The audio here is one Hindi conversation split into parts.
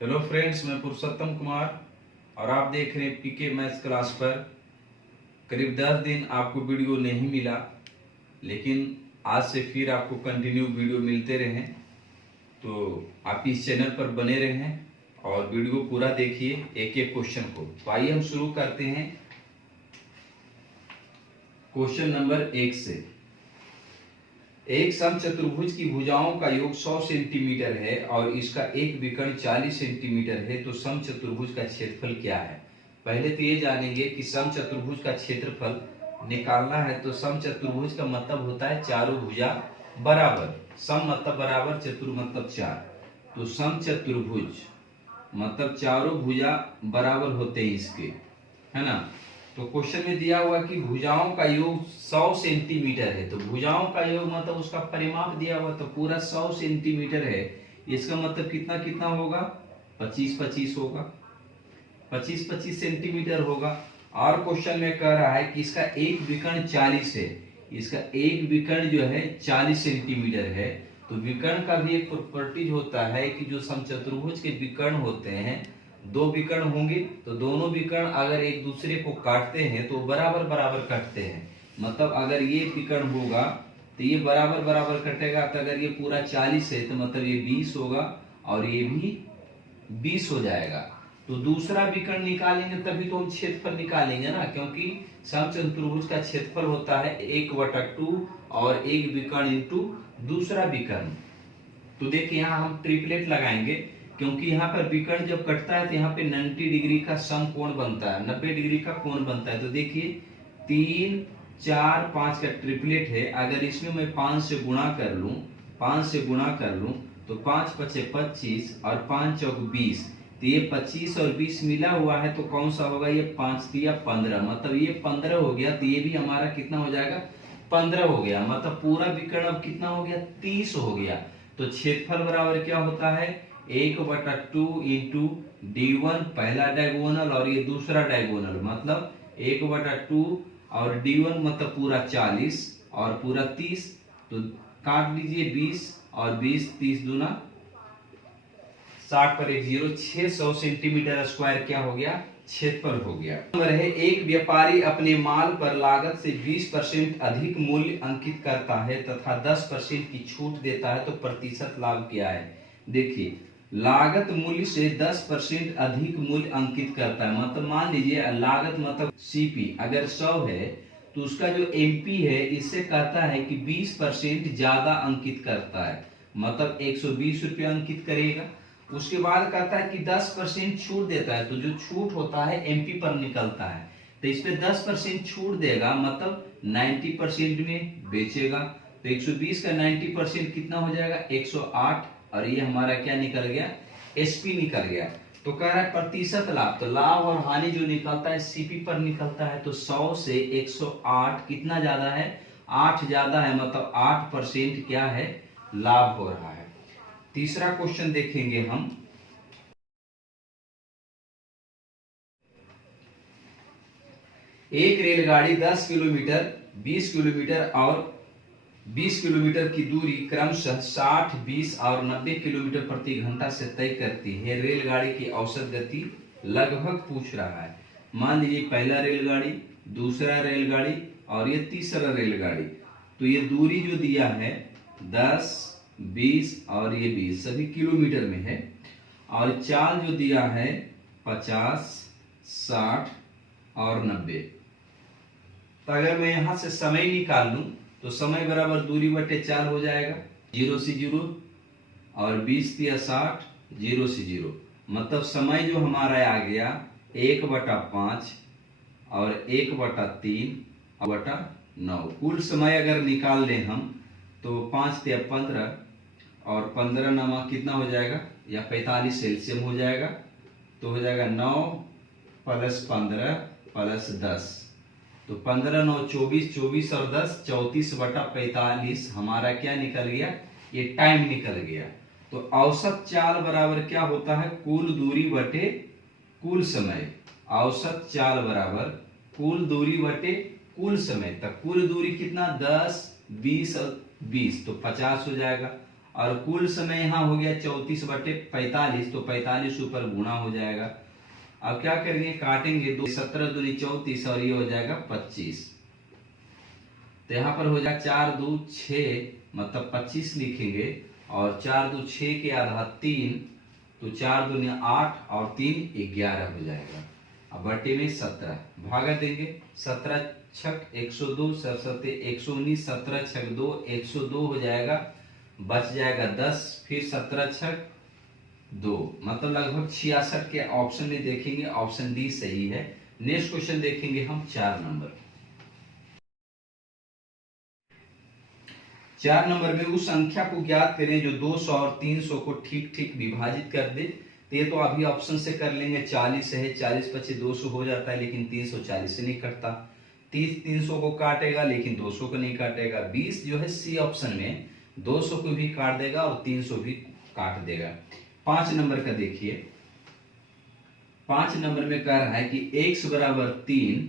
हेलो फ्रेंड्स, मैं पुरुषोत्तम कुमार और आप देख रहे हैं पीके मैथ्स क्लास पर। करीब 10 दिन आपको वीडियो नहीं मिला, लेकिन आज से फिर आपको कंटिन्यू वीडियो मिलते रहें, तो आप इस चैनल पर बने रहें और वीडियो पूरा देखिए एक एक क्वेश्चन को। तो आइए हम शुरू करते हैं क्वेश्चन नंबर 1 से। एक समचतुर्भुज की भुजाओं का योग 100 सेंटीमीटर है और इसका एक विकर्ण 40 सेंटीमीटर है, तो समचतुर्भुज का क्षेत्रफल क्या है। पहले तो ये जानेंगे कि समचतुर्भुज का क्षेत्रफल निकालना है। तो समचतुर्भुज का मतलब होता है चारों भुजा बराबर। सम मतलब बराबर, चतुर मतलब चार। तो समचतुर्भुज मतलब चारों भुजा बराबर होते हैं इसके, है ना। तो क्वेश्चन में दिया हुआ कि भुजाओं का योग 100 सेंटीमीटर है। तो भुजाओं का योग मतलब उसका परिमाप दिया हुआ, तो पूरा 100 सेंटीमीटर है। इसका मतलब कितना कितना होगा, 25-25 होगा, 25-25 सेंटीमीटर होगा। और क्वेश्चन में कह रहा है कि इसका एक विकर्ण 40 है। इसका एक विकर्ण जो है 40 सेंटीमीटर है। तो विकर्ण का भी एक प्रॉपर्टीज होता है कि जो समचतुर्भुज के विकर्ण होते हैं, दो विकर्ण होंगे तो दोनों विकर्ण अगर एक दूसरे को काटते हैं तो बराबर बराबर काटते हैं। मतलब अगर ये विकर्ण होगा तो ये बराबर बराबर कटेगा। तो अगर ये पूरा 40 है तो मतलब ये 20 होगा और ये भी 20 हो जाएगा। तो दूसरा विकर्ण निकालेंगे तभी तो हम क्षेत्रफल निकालेंगे ना, क्योंकि समचतुर्भुज का क्षेत्रफल होता है 1/2 और एक विकर्ण इंटू दूसरा विकर्ण। तो देखिए यहाँ हम ट्रिपलेट लगाएंगे, क्योंकि यहाँ पर विकर्ण जब कटता है तो यहाँ पे 90 डिग्री का समकोण बनता है, 90 डिग्री का कोण बनता है। तो देखिए 3, 4, 5 का ट्रिपलेट है। अगर इसमें मैं 5 से गुणा कर लूं, 5 से गुणा कर लूं तो 5 पचे 25 और 5 चौक 20। तो ये 25 और 20 मिला हुआ है तो कौन सा होगा, ये 5 तिया 15, मतलब ये 15 हो गया। तो ये भी हमारा कितना हो जाएगा, 15 हो गया। मतलब पूरा विकर्ण अब कितना हो गया, 30 हो गया। तो क्षेत्रफल बराबर क्या होता है, 1/2 इंटू D1 पहला डायगोनल और ये दूसरा डायगोनल, मतलब 1/2 और D1 मतलब पूरा 40 और पूरा 30। तो काट लीजिए 20 और 20, 30 दूना 60 पर एक 0, 600 सेंटीमीटर स्क्वायर क्या हो गया, क्षेत्रफल हो गया। नंबर है, एक व्यापारी अपने माल पर लागत से 20% अधिक मूल्य अंकित करता है तथा 10% की छूट देता है, तो प्रतिशत लाभ क्या है। देखिए लागत मूल्य से 10% अधिक मूल्य अंकित करता है, मतलब मान लीजिए लागत मतलब CP अगर 100 है तो उसका जो MP है इससे कहता है कि 20% ज्यादा अंकित करता है, मतलब 120 रुपये अंकित करेगा। उसके बाद कहता है कि 10% छूट देता है, तो जो छूट होता है MP पर निकलता है, तो इस पे 10% छूट देगा, मतलब 90% में बेचेगा। तो 120 का 90% कितना हो जाएगा, 108, और ये हमारा क्या निकल गया, SP निकल गया। तो कह रहा है प्रतिशत लाभ, तो लाभ और हानि जो निकलता है CP पर निकलता है। तो 100 से 108 कितना ज्यादा है, 8 ज्यादा है, मतलब 8% क्या है, लाभ हो रहा है। तीसरा क्वेश्चन देखेंगे हम। एक रेलगाड़ी 10 किलोमीटर, 20 किलोमीटर और 20 किलोमीटर की दूरी क्रमशः 60, 20 और 90 किलोमीटर प्रति घंटा से तय करती है। रेलगाड़ी की औसत गति लगभग पूछ रहा है। मान लीजिए पहला रेलगाड़ी, दूसरा रेलगाड़ी और ये तीसरा रेलगाड़ी। तो ये दूरी जो दिया है 10, 20 और ये 20 सभी किलोमीटर में है, और चाल जो दिया है 50, 60 और 90। तो अगर मैं यहां से समय निकाल लूं तो समय बराबर दूरी बटे चाल हो जाएगा, 0 से 0 और 20 तिया 60, 0 से 0, मतलब समय जो हमारा आ गया 1/5 और 1/3/9। कुल समय अगर निकाल लें हम तो 5 तिया 15 और 15 नमा कितना हो जाएगा, या 45 एलसीएम हो जाएगा। तो हो जाएगा 9 + 15 + 10, तो 15 9 24, 24 और 10 34/45 हमारा क्या निकल गया, ये टाइम निकल गया। तो औसत चाल बराबर क्या होता है, कुल दूरी बटे कुल समय। औसत चाल बराबर कुल दूरी बटे कुल समय। तक कुल दूरी कितना, 10, 20 और 20, तो 50 हो जाएगा। और कुल समय यहाँ हो गया 34/45, तो 45 ऊपर गुणा हो जाएगा। अब क्या करेंगे, काटेंगे, 17 दूनी 34 और ये हो जाएगा 25। तो यहाँ पर हो जाएगा 4 2 6, मतलब 25 लिखेंगे, और 4 2 6 के आधा 3, तो 4 दूनी 8 और 3 11 हो जाएगा। अब बटे में 17 भागा देंगे, 17 छक 102, 17 119, 17 छक 2 102 हो जाएगा, बच जाएगा 10, फिर 17 छक 2, मतलब लगभग 66 के ऑप्शन में देखेंगे ऑप्शन डी सही है। नेक्स्ट क्वेश्चन देखेंगे हम 4 नंबर। 4 नंबर में उस संख्या को ज्ञात करें जो 200 और 300 को ठीक ठीक विभाजित कर दे। तो ये तो अभी ऑप्शन से कर लेंगे, 40 है, 40 25 200 हो जाता है, लेकिन 300 40 से नहीं कटता। 30 300 को काटेगा लेकिन 200 को नहीं काटेगा। 20 जो है सी ऑप्शन में 200 को भी काट देगा और 300 भी काट देगा। 5 नंबर का देखिए, 5 नंबर में कह रहा है कि x बराबर 3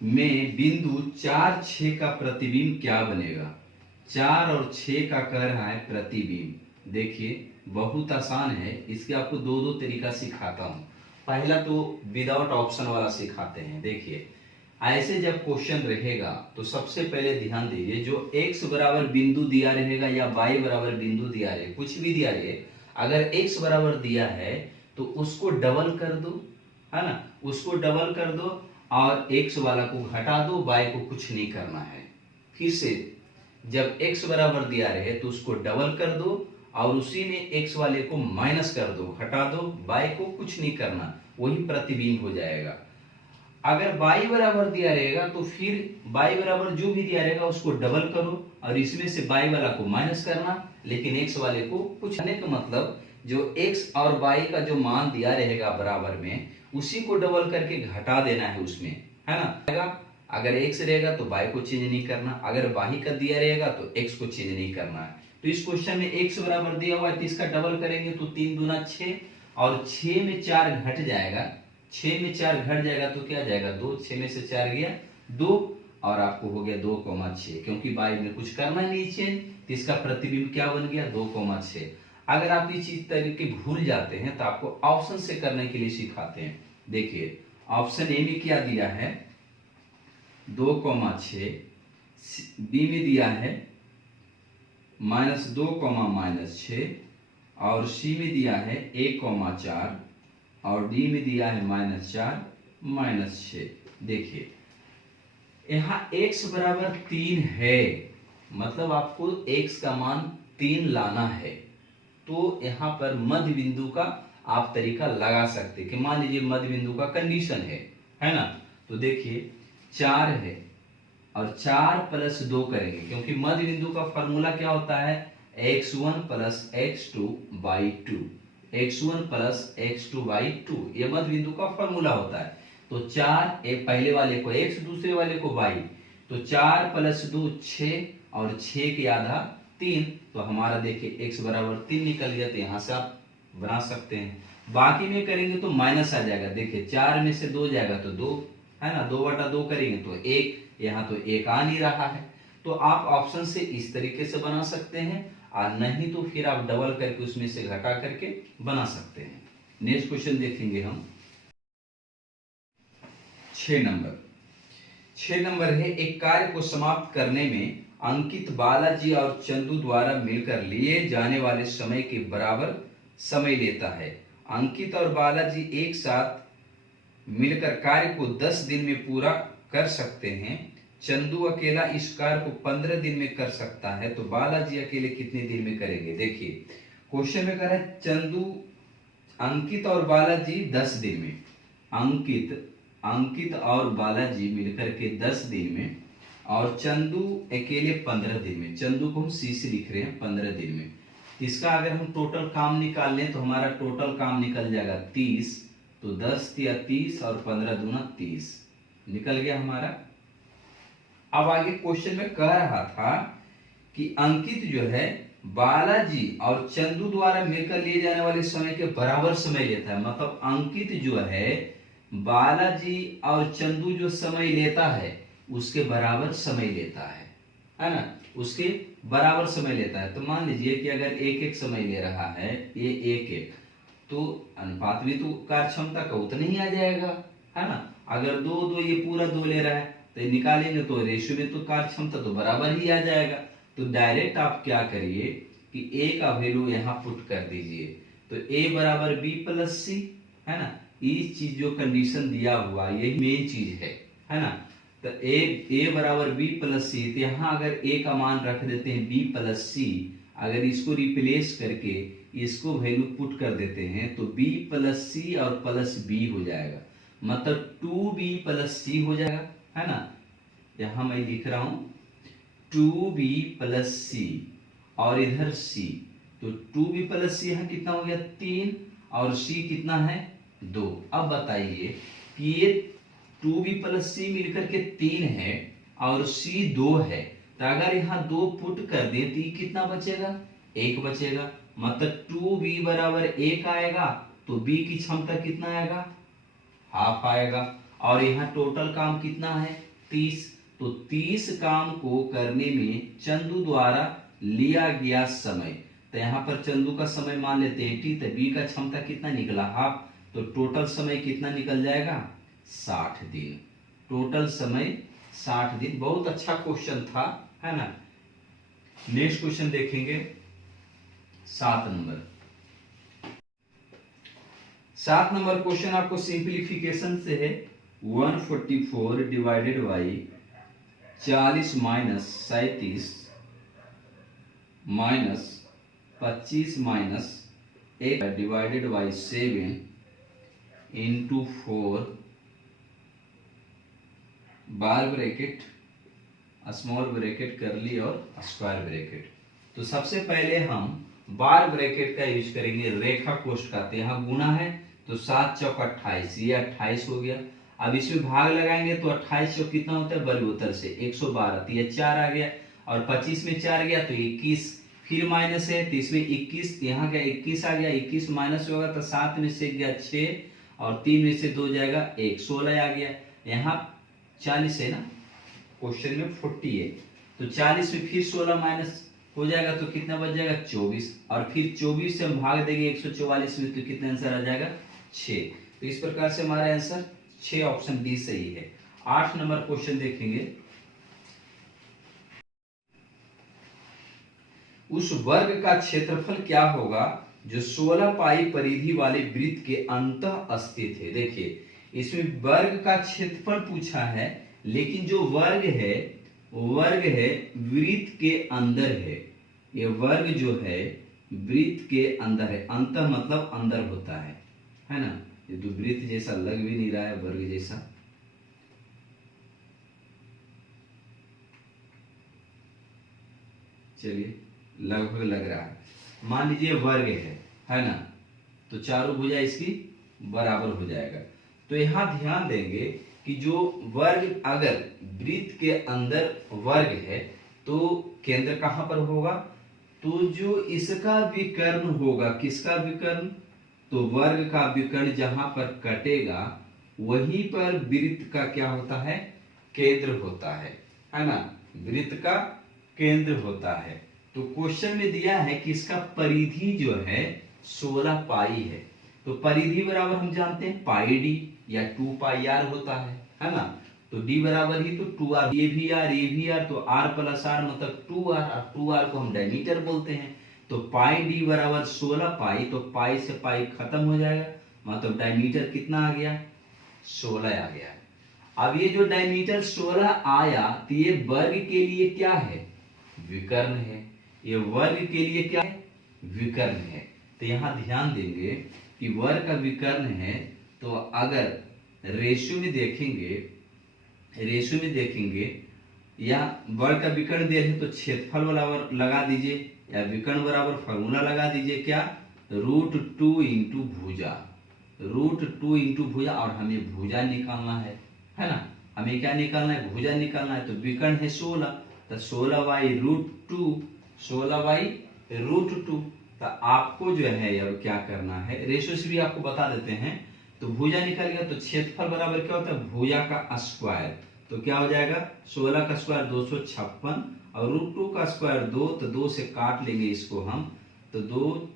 में बिंदु 4 6 का प्रतिबिंब क्या बनेगा। 4 और 6 का कह रहा है प्रतिबिंब। देखिए बहुत आसान है, इसके आपको दो तरीका सिखाता हूं। पहला तो विदाउट ऑप्शन वाला सिखाते हैं। देखिए ऐसे जब क्वेश्चन रहेगा तो सबसे पहले ध्यान दीजिए, जो x बराबर बिंदु दिया रहेगा या y बराबर बिंदु दिया रहे, कुछ भी दिया रहे, अगर x बराबर दिया है तो उसको डबल कर दो, है ना, उसको डबल कर दो और x वाला को घटा दो, y को कुछ नहीं करना है। फिर से जब x बराबर दिया रहे तो उसको डबल कर दो और उसी में x वाले को माइनस कर दो, हटा दो, y को कुछ नहीं करना, वही प्रतिबिंब हो जाएगा। अगर y बराबर दिया रहेगा तो फिर y बराबर जो भी दिया रहेगा उसको डबल करो और इसमें से y वाला को माइनस करना, लेकिन x वाले को कुछ करने का मतलब जो x और y का जो मान दिया रहेगा बराबर में, उसी को डबल करके घटा देना है उसमें, है ना। अगर x रहेगा तो y को चेंज नहीं करना, अगर y का दिया रहेगा तो x को चेंज नहीं करना है। तो इस क्वेश्चन में x बराबर दिया हुआ है तो इसका डबल करेंगे तो 3 दूना 6 और 6 में 4 घट जाएगा, 6 में 4 घट जाएगा तो क्या जाएगा 2, 6 में से 4 गया 2 और आपको हो गया 2,6, क्योंकि y में कुछ करना नहीं चेंज, तो इसका प्रतिबिंब क्या बन गया 2,6। अगर आप ये चीज तरीके भूल जाते हैं तो आपको ऑप्शन से करने के लिए सिखाते हैं। देखिए ऑप्शन ए में क्या दिया है 2,6, बी में दिया है -2, -6 और सी में दिया है 1,4 और डी में दिया है -4 -6। देखिए यहाँ x बराबर 3 है, मतलब आपको x का मान 3 लाना है। तो यहाँ पर मध्य बिंदु का आप तरीका लगा सकते कि मान लीजिए मध्य बिंदु का कंडीशन है ना। तो देखिए 4 है और 4 + 2 करेंगे, क्योंकि मध्य बिंदु का फॉर्मूला क्या होता है x1 + x2/2, x1 + x2/2, ये मध्य बिंदु का फॉर्मूला होता है। तो 4 एक पहले वाले को x, दूसरे वाले को y, तो 4 + 2 6 और 6 के आधा 3, तो हमारा देखिए x बराबर 3 निकल गया। तो यहाँ से आप बना सकते हैं। बाकी में करेंगे तो माइनस आ जाएगा, देखिए 4 में से 2 जाएगा तो 2, है ना, 2/2 करेंगे तो 1, यहाँ तो 1 आ नहीं रहा है। तो आप ऑप्शन से इस तरीके से बना सकते हैं और नहीं तो फिर आप डबल करके उसमें से घटा करके बना सकते हैं। नेक्स्ट क्वेश्चन देखेंगे हम 6 नंबर। 6 नंबर है, एक कार्य को समाप्त करने में अंकित बालाजी और चंदू द्वारा मिलकर लिए जाने वाले समय के बराबर समय लेता है। अंकित और बालाजी एक साथ मिलकर कार्य को 10 दिन में पूरा कर सकते हैं। चंदू अकेला इस कार्य को 15 दिन में कर सकता है, तो बालाजी अकेले कितने दिन में करेंगे। देखिए क्वेश्चन में कह रहा है चंदू, अंकित और बालाजी 10 दिन में, अंकित और बालाजी मिलकर के 10 दिन में और चंदू अकेले 15 दिन में। चंदू को हम सी से लिख रहे हैं 15 दिन में। इसका अगर हम टोटल काम निकाल लें तो हमारा टोटल काम निकल जाएगा 30, तो 10 या 30 और 15 दूना 30 निकल गया हमारा। अब आगे क्वेश्चन में कह रहा था कि अंकित जो है बालाजी और चंदू द्वारा मिलकर लिए जाने वाले समय के बराबर समय लेता है। मतलब अंकित जो है बालाजी और चंदू जो समय लेता है उसके बराबर समय लेता है ना, उसके बराबर समय लेता है। तो मान लीजिए कि अगर एक एक समय ले रहा है ये एक एक, तो अनुपात भी तो कार्यक्षमता का उतना ही आ जाएगा, है ना। अगर दो दो ये पूरा दो ले रहा है तो ये निकालेंगे तो रेशियो में तो कार्यक्षमता तो बराबर ही आ जाएगा। तो डायरेक्ट आप क्या करिए कि ए का वैल्यू यहाँ पुट कर दीजिए, तो ए बराबर बी प्लस सी, है ना। इस चीज जो कंडीशन दिया हुआ यही मेन चीज है ना। तो ए बराबर बी प्लस सी, तो यहाँ अगर ए का मान रख देते हैं बी प्लस सी, अगर इसको रिप्लेस करके इसको वैल्यू पुट कर देते हैं तो बी प्लस सी और प्लस बी हो जाएगा, मतलब 2b प्लस सी हो जाएगा, है ना। यहां मैं लिख रहा हूं 2b प्लस सी और इधर c, तो 2b प्लस सी यहाँ कितना हो गया 3 और c कितना है 2। अब बताइए कि ये 2b प्लस सी मिलकर के 3 है और c 2 है, तो अगर यहाँ 2 पुट कर दें तो ये कितना बचेगा 1 बचेगा, मतलब 2b बराबर 1 आएगा, तो b की क्षमता कितना आएगा हाफ आएगा। और यहाँ टोटल काम कितना है 30, तो 30 काम को करने में चंदू द्वारा लिया गया समय, तो यहाँ पर चंदू का समय मान लेते हैं t, तो b का क्षमता कितना निकला हाफ, तो टोटल समय कितना निकल जाएगा 60 दिन। टोटल समय 60 दिन। बहुत अच्छा क्वेश्चन था, है ना। नेक्स्ट क्वेश्चन देखेंगे 7 नंबर। 7 नंबर क्वेश्चन आपको सिंप्लीफिकेशन से है 144 divided by 40 minus 37 minus 25 minus 1 divided by 7 into 4 bar bracket small bracket करली और स्क्वायर ब्रैकेट। तो सबसे पहले हम बार ब्रैकेट का यूज करेंगे, रेखा कोष्ठ का, तो यहाँ गुना है तो 7 चौक 28, ये 28 हो गया। अब इसमें भाग लगाएंगे तो 28 चौक कितना होता है वर्ग उत्तर से 112, तो ये 4 आ गया और 25 में 4 गया तो 21, फिर माइनस है तो इसमें 21, यहाँ क्या 21 आ गया, 21 माइनस होगा तो 7 में से गया 6 और 3 में से 2 जाएगा 1, 16 आ गया। यहाँ 40 है ना, क्वेश्चन में 40 है, तो 40 में फिर 16 माइनस हो जाएगा तो कितना बच जाएगा 24, और फिर 24 से हम भाग देंगे 144 में तो कितना आंसर आ जाएगा 6। तो इस प्रकार से हमारा आंसर 6 ऑप्शन डी सही है। 8 नंबर क्वेश्चन देखेंगे। उस वर्ग का क्षेत्रफल क्या होगा जो 16 पाई परिधि वाले वृत्त के अंतः स्थित है। देखिए इसमें वर्ग का क्षेत्रफल पूछा है, लेकिन जो वर्ग है वृत्त के अंदर है। ये वर्ग जो है वृत्त के अंदर है, अंतः मतलब अंदर होता है ना। ये तो वृत्त जैसा लग भी नहीं रहा है, वर्ग जैसा। चलिए लगभग लग रहा है। मान लीजिए वर्ग है ना, तो चारों भुजा इसकी बराबर हो जाएगा। तो यहां ध्यान देंगे कि जो वर्ग अगर वृत्त के अंदर वर्ग है तो केंद्र कहां पर होगा, तो जो इसका विकर्ण होगा, किसका विकर्ण, तो वर्ग का विकर्ण जहां पर कटेगा वहीं पर वृत्त का क्या होता है केंद्र होता है ना, वृत्त का केंद्र होता है। तो क्वेश्चन में दिया है कि इसका परिधि जो है 16 पाई है, तो परिधि बराबर हम जानते हैं पाई डी या 2 पाई आर होता है ना। तो डी बराबर ही तो 2r, ये भी आर, तो r प्लस आर मतलब 2r, और 2r को हम डायमीटर बोलते हैं। तो पाई डी बराबर 16 पाई, तो पाई से पाई खत्म हो जाएगा, मतलब डायमीटर कितना आ गया 16 आ गया। अब ये जो डायमीटर 16 आया तो ये वर्ग के लिए क्या है विकर्ण है, ये वर्ग के लिए क्या है विकर्ण है। तो यहाँ ध्यान देंगे कि वर्ग का विकर्ण है, तो अगर रेशियो में देखेंगे या वर्ग का विकर्ण दे रहे तो क्षेत्रफल बराबर लगा दीजिए या विकर्ण बराबर फॉर्मूला लगा दीजिए क्या √2 इंटू भुजा, √2 इंटू भुजा, और हमें भुजा निकालना है ना। हमें क्या निकालना है भुजा निकालना है। तो विकर्ण है 16, तो 16 बाई √2, 16 बाई √2। तो आपको जो है यार क्या करना है, रेशियो से भी आपको बता देते हैं। तो भुजा निकल गया तो क्षेत्रफल बराबर क्या होता है भुजा का स्क्वायर, तो क्या हो जाएगा 16 का स्क्वायर 256 और √2 का स्क्वायर 2, तो 2 से काट लेंगे इसको हम, तो 2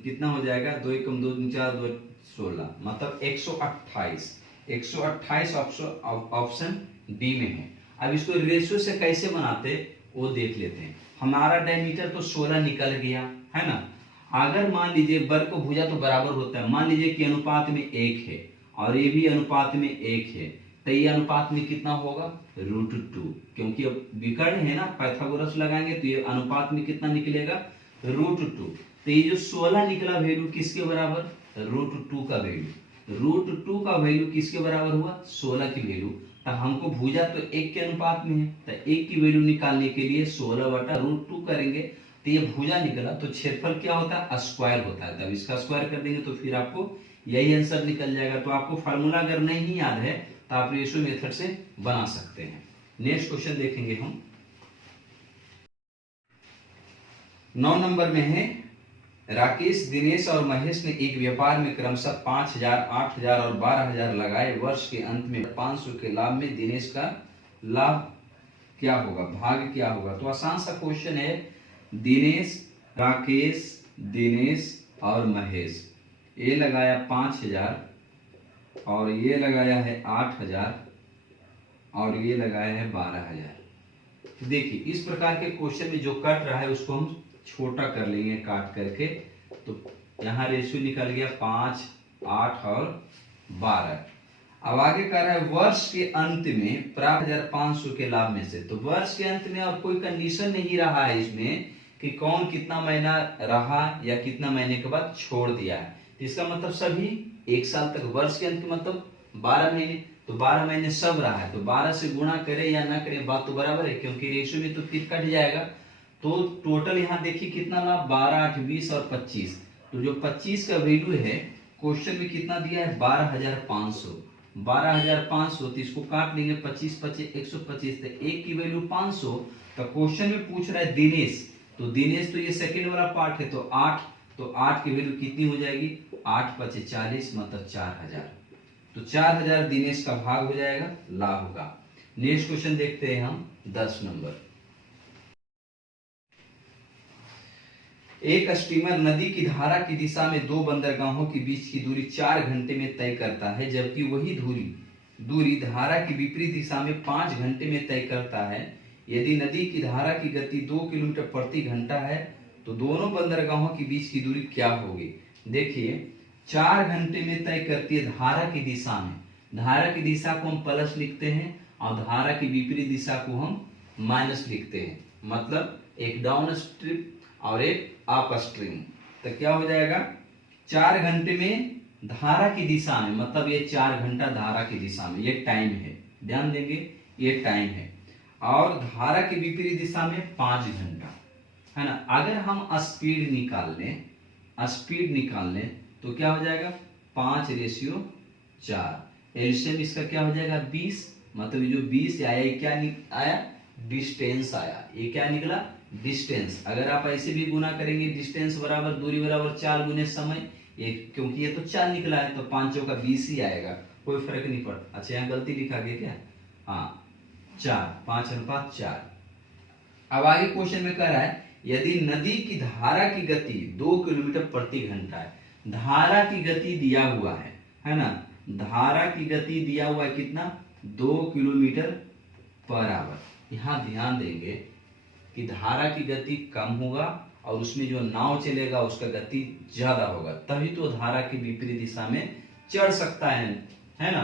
कितना हो जाएगा, 2 एकम 2 4 2 16, मतलब 128। 128 ऑप्शन बी में है। अब इसको रेशियो से कैसे बनाते वो देख लेते हैं। हमारा डायमीटर तो 16 निकल गया है ना। अगर मान लीजिए वर्ग को भुजा तो बराबर होता है, मान लीजिए कि अनुपात में 1 है और ये भी अनुपात में 1 है, तो ये अनुपात में कितना होगा, √2, क्योंकि अब विकर्ण है ना, पाइथागोरस लगाएंगे तो ये अनुपात में कितना निकलेगा, √2। तो ये जो 16 निकला वैल्यू किसके बराबर, √2 का वैल्यू। √2 का वैल्यू किसके बराबर हुआ, 16 की वैल्यू। तो हमको भुजा तो 1 के अनुपात में है, तो 1 की वैल्यू निकालने के लिए 16/√2 करेंगे, तो ये भुजा निकला। तो क्षेत्रफल क्या होता है, स्क्वायर होता है, तब इसका स्क्वायर कर देंगे तो फिर आपको यही आंसर निकल जाएगा। तो आपको फार्मूला अगर नहीं याद है तो आप रेशियो मेथड से बना सकते हैं। नेक्स्ट क्वेश्चन देखेंगे हम। 9 नंबर में है, राकेश, दिनेश और महेश ने एक व्यापार में क्रमशः 5,000, 8,000 और 12,000 लगाए। वर्ष के अंत में 500 के लाभ में दिनेश का लाभ क्या होगा, भाग क्या होगा। तो आसान सा क्वेश्चन है। दिनेश, राकेश, दिनेश और महेश, ये लगाया 5,000 और ये लगाया है 8,000 और ये लगाया है 12,000। देखिए इस प्रकार के क्वेश्चन में जो कट रहा है उसको हम छोटा कर लेंगे काट करके। तो यहाँ रेशियो निकल गया 5, 8 और 12। अब आगे कह रहा है वर्ष के अंत में प्राप्त 1,500 के लाभ में से। तो वर्ष के अंत में और कोई कंडीशन नहीं रहा है इसमें कि कौन कितना महीना रहा या कितना महीने के बाद छोड़ दिया है। तो इसका मतलब सभी 1 साल तक, वर्ष के अंत मतलब 12 महीने, तो 12 महीने सब रहा है। तो 12 से गुणा करे या ना करे बात तो बराबर है, क्योंकि रेशियो में तो फिर कट जाएगा। तो टोटल यहाँ देखिए कितना लाभ, 12, 8, 20 और 25। तो जो 25 का वैल्यू है क्वेश्चन में कितना दिया है, 12,500। 12,500 तो इसको काट लेंगे, 25 25 125, तो 1 की वैल्यू 500। तो क्वेश्चन में पूछ रहा है दिनेश, तो दिनेश तो ये सेकंड वाला पार्ट है, तो 8, तो 8 की वैल्यू कितनी हो जाएगी, 8 × 5 = 40, मतलब 4,000। तो 4,000 दिनेश का भाग हो जाएगा, लाभ होगा। नेक्स्ट क्वेश्चन देखते हैं हम 10 नंबर। एक स्टीमर नदी की धारा की दिशा में 2 बंदरगाहों के बीच की दूरी 4 घंटे में तय करता है, जबकि वही दूरी धारा की विपरीत दिशा में 5 घंटे में तय करता है। यदि नदी की धारा की गति 2 किलोमीटर प्रति घंटा है तो दोनों बंदरगाहों के बीच की दूरी क्या होगी। देखिए 4 घंटे में तय करती है धारा की दिशा में। धारा की दिशा को हम प्लस लिखते हैं और धारा की विपरीत दिशा को हम माइनस लिखते हैं, मतलब एक डाउन स्ट्रीम और एक अप स्ट्रीम। तो क्या हो जाएगा, 4 घंटे में धारा की दिशा में, मतलब ये 4 घंटा धारा की दिशा में, ये टाइम है, ध्यान देंगे ये टाइम है। और धारा की विपरीत दिशा में 5 घंटा है ना। अगर हम स्पीड निकाल लें तो क्या हो जाएगा, 5:4। एलसीएम इसका क्या हो जाएगा, 20, मतलब ये जो 20 आया ये क्या आया, डिस्टेंस आया। ये क्या निकला, डिस्टेंस। अगर आप ऐसे भी गुना करेंगे, डिस्टेंस बराबर दूरी बराबर 4 गुने समय, ये क्योंकि ये तो 4 निकला है तो 5 चौका 20 ही आएगा, कोई फर्क नहीं पड़ता। अच्छा यहाँ गलती लिखा गया क्या, हाँ 4, 5:4। अब आगे क्वेश्चन में कह रहा है यदि नदी की धारा की गति 2 किलोमीटर प्रति घंटा है। धारा की गति दिया हुआ है ना, धारा की गति दिया हुआ है कितना, 2 किलोमीटर पर आवर। यहाँ ध्यान देंगे कि धारा की गति कम होगा और उसमें जो नाव चलेगा उसका गति ज्यादा होगा, तभी तो धारा की विपरीत दिशा में चढ़ सकता है ना।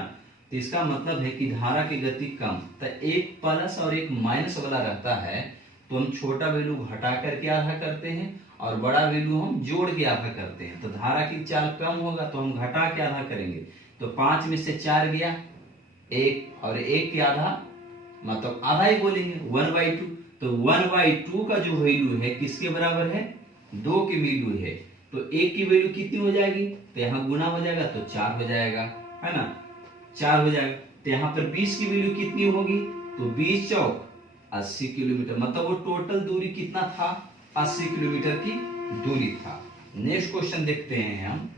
तो इसका मतलब है कि धारा की गति कम, तो एक प्लस और एक माइनस वाला रहता है, तो हम छोटा वैल्यू घटा करके आधा करते हैं और बड़ा वैल्यू हम जोड़ के आधा करते हैं। तो धारा की चाल कम होगा तो हम घटा के आधा करेंगे, तो 5 में से 4 गया 1 और 1 के आधा, मतलब आधा ही बोलेंगे 1/2। तो 1/2 का जो वैल्यू है किसके बराबर है, 2 की वैल्यू है। तो 1 की वैल्यू कितनी हो जाएगी, तो यहाँ गुना हो जाएगा तो 4 हो जाएगा, है ना, 4 हो जाएगा। तो यहाँ पर 20 की वैल्यू कितनी होगी, तो 20 चौक 80 किलोमीटर, मतलब वो टोटल दूरी कितना था, 80 किलोमीटर की दूरी था। नेक्स्ट क्वेश्चन देखते हैं हम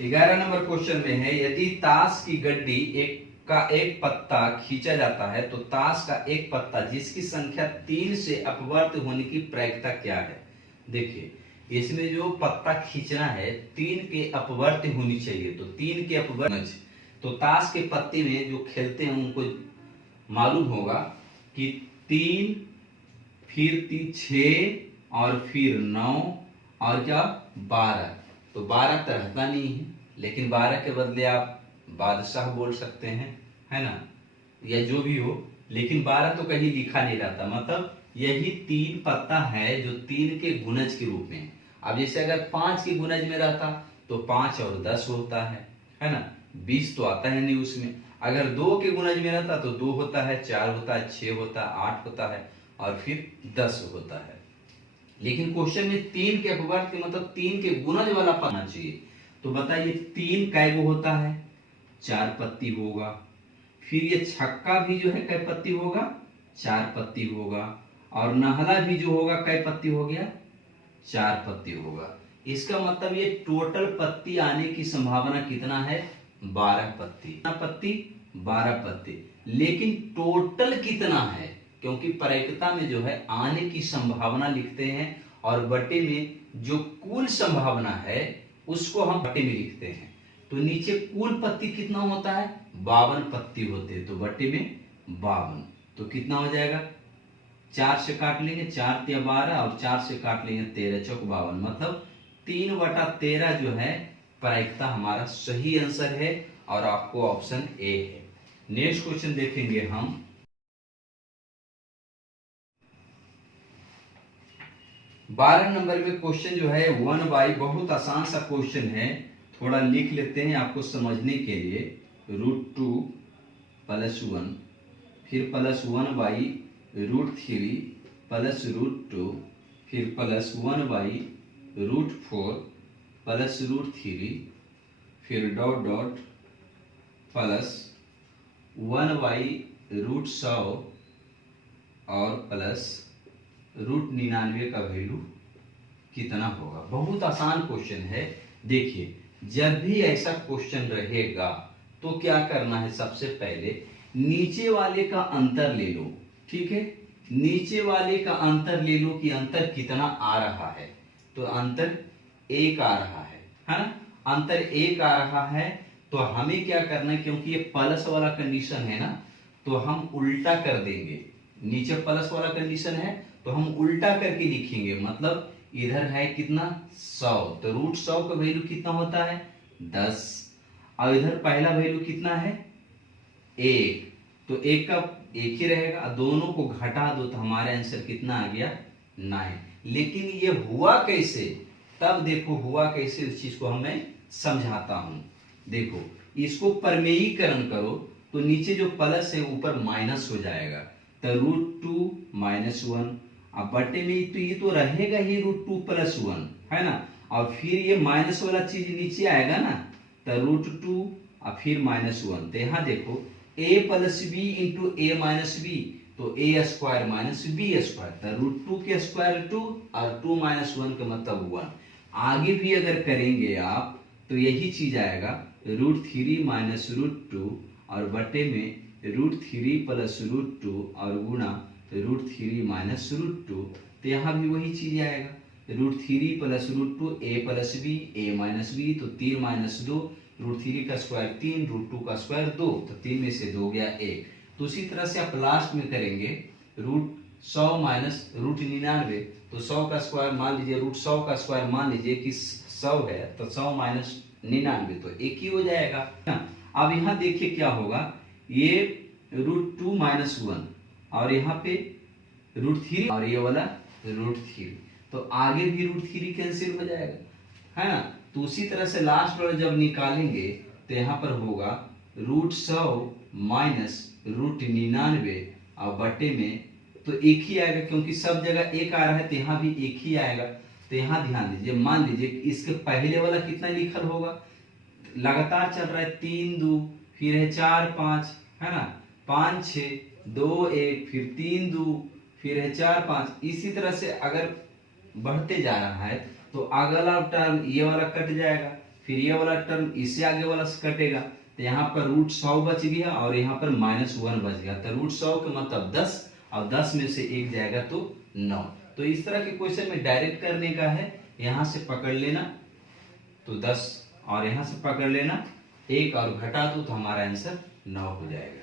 11 नंबर क्वेश्चन में है यदि ताश की गड्डी एक का एक पत्ता खींचा जाता है तो ताश का एक पत्ता जिसकी संख्या 3 से अपवर्त होने की प्रायिकता क्या है। देखिए इसमें जो पत्ता खींचना है 3 के अपवर्त होनी चाहिए, तो 3 के अपवर्त, तो ताश के पत्ते में जो खेलते हैं उनको मालूम होगा कि 3 फिर 6 और फिर 9 और क्या 12, तो 12 तो रहता नहीं है, लेकिन 12 के बदले आप बादशाह बोल सकते हैं, है ना, या जो भी हो, लेकिन 12 तो कहीं लिखा नहीं रहता, मतलब यही 3 पत्ता है जो 3 के गुणज के रूप में। अब जैसे अगर 5 के गुणज में रहता तो 5 और 10 होता है ना, 20 तो आता है नहीं उसमें। अगर 2 के गुणज में रहता तो 2 होता है, 4 होता है, 6 होता है, 8 होता है और फिर 10 होता है। लेकिन क्वेश्चन में 3 के अपवर्त के मतलब 3 के गुणज वाला पाना चाहिए। तो बताइए 3 कै गो होता है, 4 पत्ती होगा। फिर ये छक्का भी जो है कै पत्ती होगा, 4 पत्ती होगा। और नहला भी जो होगा कै पत्ती हो गया, 4 पत्ती होगा। इसका मतलब ये टोटल पत्ती आने की संभावना कितना है, 12 पत्ती। पत्ती 12 पत्ती, लेकिन टोटल कितना है, क्योंकि प्रायिकता में जो है आने की संभावना लिखते हैं और बटे में जो कुल संभावना है उसको हम बटे में लिखते हैं। तो नीचे कुल पत्ती कितना होता है, 52 पत्ती होते हैं, तो बटे में 52, तो कितना हो जाएगा, 4 से काट लेंगे, 4 या 12 और 4 से काट लेंगे 13 चौक 52, मतलब 3/13 जो है प्रायिकता हमारा सही आंसर है और आपको ऑप्शन ए है। नेक्स्ट क्वेश्चन देखेंगे हम। 12 नंबर में क्वेश्चन जो है 1/, बहुत आसान सा क्वेश्चन है, थोड़ा लिख लेते हैं आपको समझने के लिए। √2 + 1 फिर +1/√3 प्लस √2 फिर +1/√4 प्लस √3 फिर डॉट डॉट प्लस 1/√100 और प्लस √99 का वैल्यू कितना होगा। बहुत आसान क्वेश्चन है। देखिए जब भी ऐसा क्वेश्चन रहेगा तो क्या करना है, सबसे पहले नीचे वाले का अंतर ले लो, ठीक है, नीचे वाले का अंतर ले लो कि अंतर कितना आ रहा है, तो अंतर 1 आ रहा है ना, अंतर 1 आ रहा है। तो हमें क्या करना है, क्योंकि ये प्लस वाला कंडीशन है ना, तो हम उल्टा कर देंगे। नीचे प्लस वाला कंडीशन है तो हम उल्टा करके लिखेंगे, मतलब इधर है कितना 100, तो √100 का वैल्यू कितना होता है 10, और इधर पहला वैल्यू कितना है 1, तो 1 का 1 ही रहेगा, दोनों को घटा दो तो हमारे आंसर कितना आ गया 9। लेकिन ये हुआ कैसे, तब देखो हुआ कैसे, इस चीज को मैं समझाता हूं। देखो इसको परमेयीकरण करो तो नीचे जो प्लस है ऊपर माइनस हो जाएगा, तो √2 - 1, अब बटे में तो ये तो रहेगा ही √2 + 1, है ना, और फिर ये माइनस वाला चीज नीचे आएगा ना, तो √2 और फिर -1, तो यहाँ देखो a + b × a - b, तो a² - b², तो √2 के स्क्वायर 2 और 2 - 1 का मतलब 1। आगे भी अगर करेंगे आप तो यही चीज आएगा, √3 - √2 और बटे में √3 + √2 और गुणा √3 - √2, तो यहाँ भी वही चीज आएगा, √3 + √2 a + b a - b, तो 3 - 2, √3 का स्क्वायर 3, √2 का स्क्वायर 2, तो 3 में से 2 गया 1। तो उसी तरह से आप लास्ट में करेंगे √100 - √99, तो 100 का स्क्वायर मान लीजिए, √100 का स्क्वायर मान लीजिए कि 100 है, तो 100 - 99 तो 1 ही हो जाएगा। अब यहाँ देखिए क्या होगा, ये √2 - 1 और यहाँ पे √3 और ये वाला √3, तो आगे भी √3 कैंसिल हो जाएगा, है ना। तो उसी तरह से लास्ट वाला जब निकालेंगे तो यहाँ पर होगा √100 - √99 और बटे में तो 1 ही आएगा, क्योंकि सब जगह 1 आ रहा है तो यहाँ भी 1 ही आएगा। तो यहाँ ध्यान दीजिए, मान लीजिए इसके पहले वाला कितना लिखल होगा, लगातार चल रहा है 3 2 फिर है 4 5, है ना, 5 6 2 1 फिर 3 2 फिर है 4 5, इसी तरह से अगर बढ़ते जा रहा है तो अगला टर्म ये वाला कट जाएगा, फिर ये वाला टर्म इससे आगे वाला कटेगा, तो तो यहाँ पर √100 बच गया और यहाँ पर -1 बच गया। तो √100 का मतलब 10 और 10 में से 1 जाएगा तो 9। तो इस तरह के क्वेश्चन में डायरेक्ट करने का है, यहाँ से पकड़ लेना तो 10 और यहाँ से पकड़ लेना 1 और घटा दो तो हमारा आंसर 9 हो जाएगा।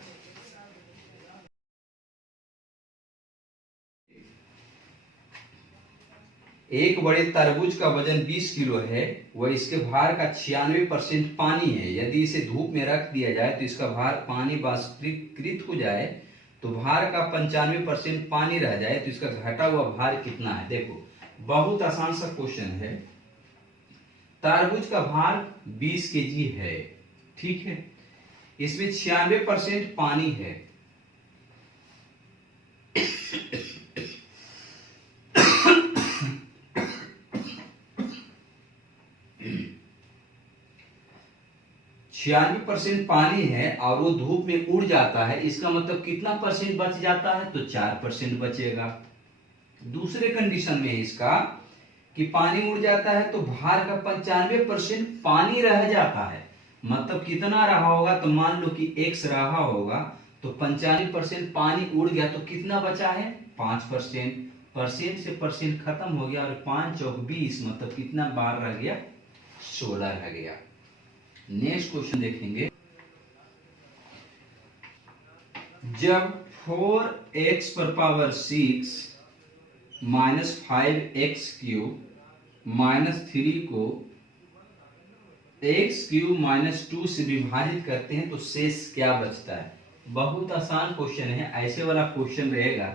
एक बड़े तरबूज का वजन 20 किलो है, वह इसके भार का 96% पानी है। यदि इसे धूप में रख दिया जाए तो इसका भार पानी वाष्पीकृत हो जाए तो भार का 95% पानी रह जाए तो इसका घटा हुआ भार कितना है। देखो बहुत आसान सा क्वेश्चन है। तरबूज का भार 20 केजी है, ठीक है, इसमें 96% पानी है। %96 पानी है और वो धूप में उड़ जाता है, इसका मतलब कितना परसेंट बच जाता है, तो 4% बचेगा। दूसरे कंडीशन में इसका कि पानी उड़ जाता है तो भार का 95% पानी रह जाता है, मतलब कितना रहा होगा, तो मान लो कि x रहा होगा तो 95% पानी उड़ गया तो कितना बचा है 5%। परसेंट से परसेंट खत्म हो गया और 5 चौक 20, मतलब कितना बार रह गया 16 रह गया। नेक्स्ट क्वेश्चन देखेंगे। जब 4x पर पावर 6 माइनस 5x³ माइनस 3 को x³ माइनस 2 से विभाजित करते हैं तो शेष क्या बचता है। बहुत आसान क्वेश्चन है। ऐसे वाला क्वेश्चन रहेगा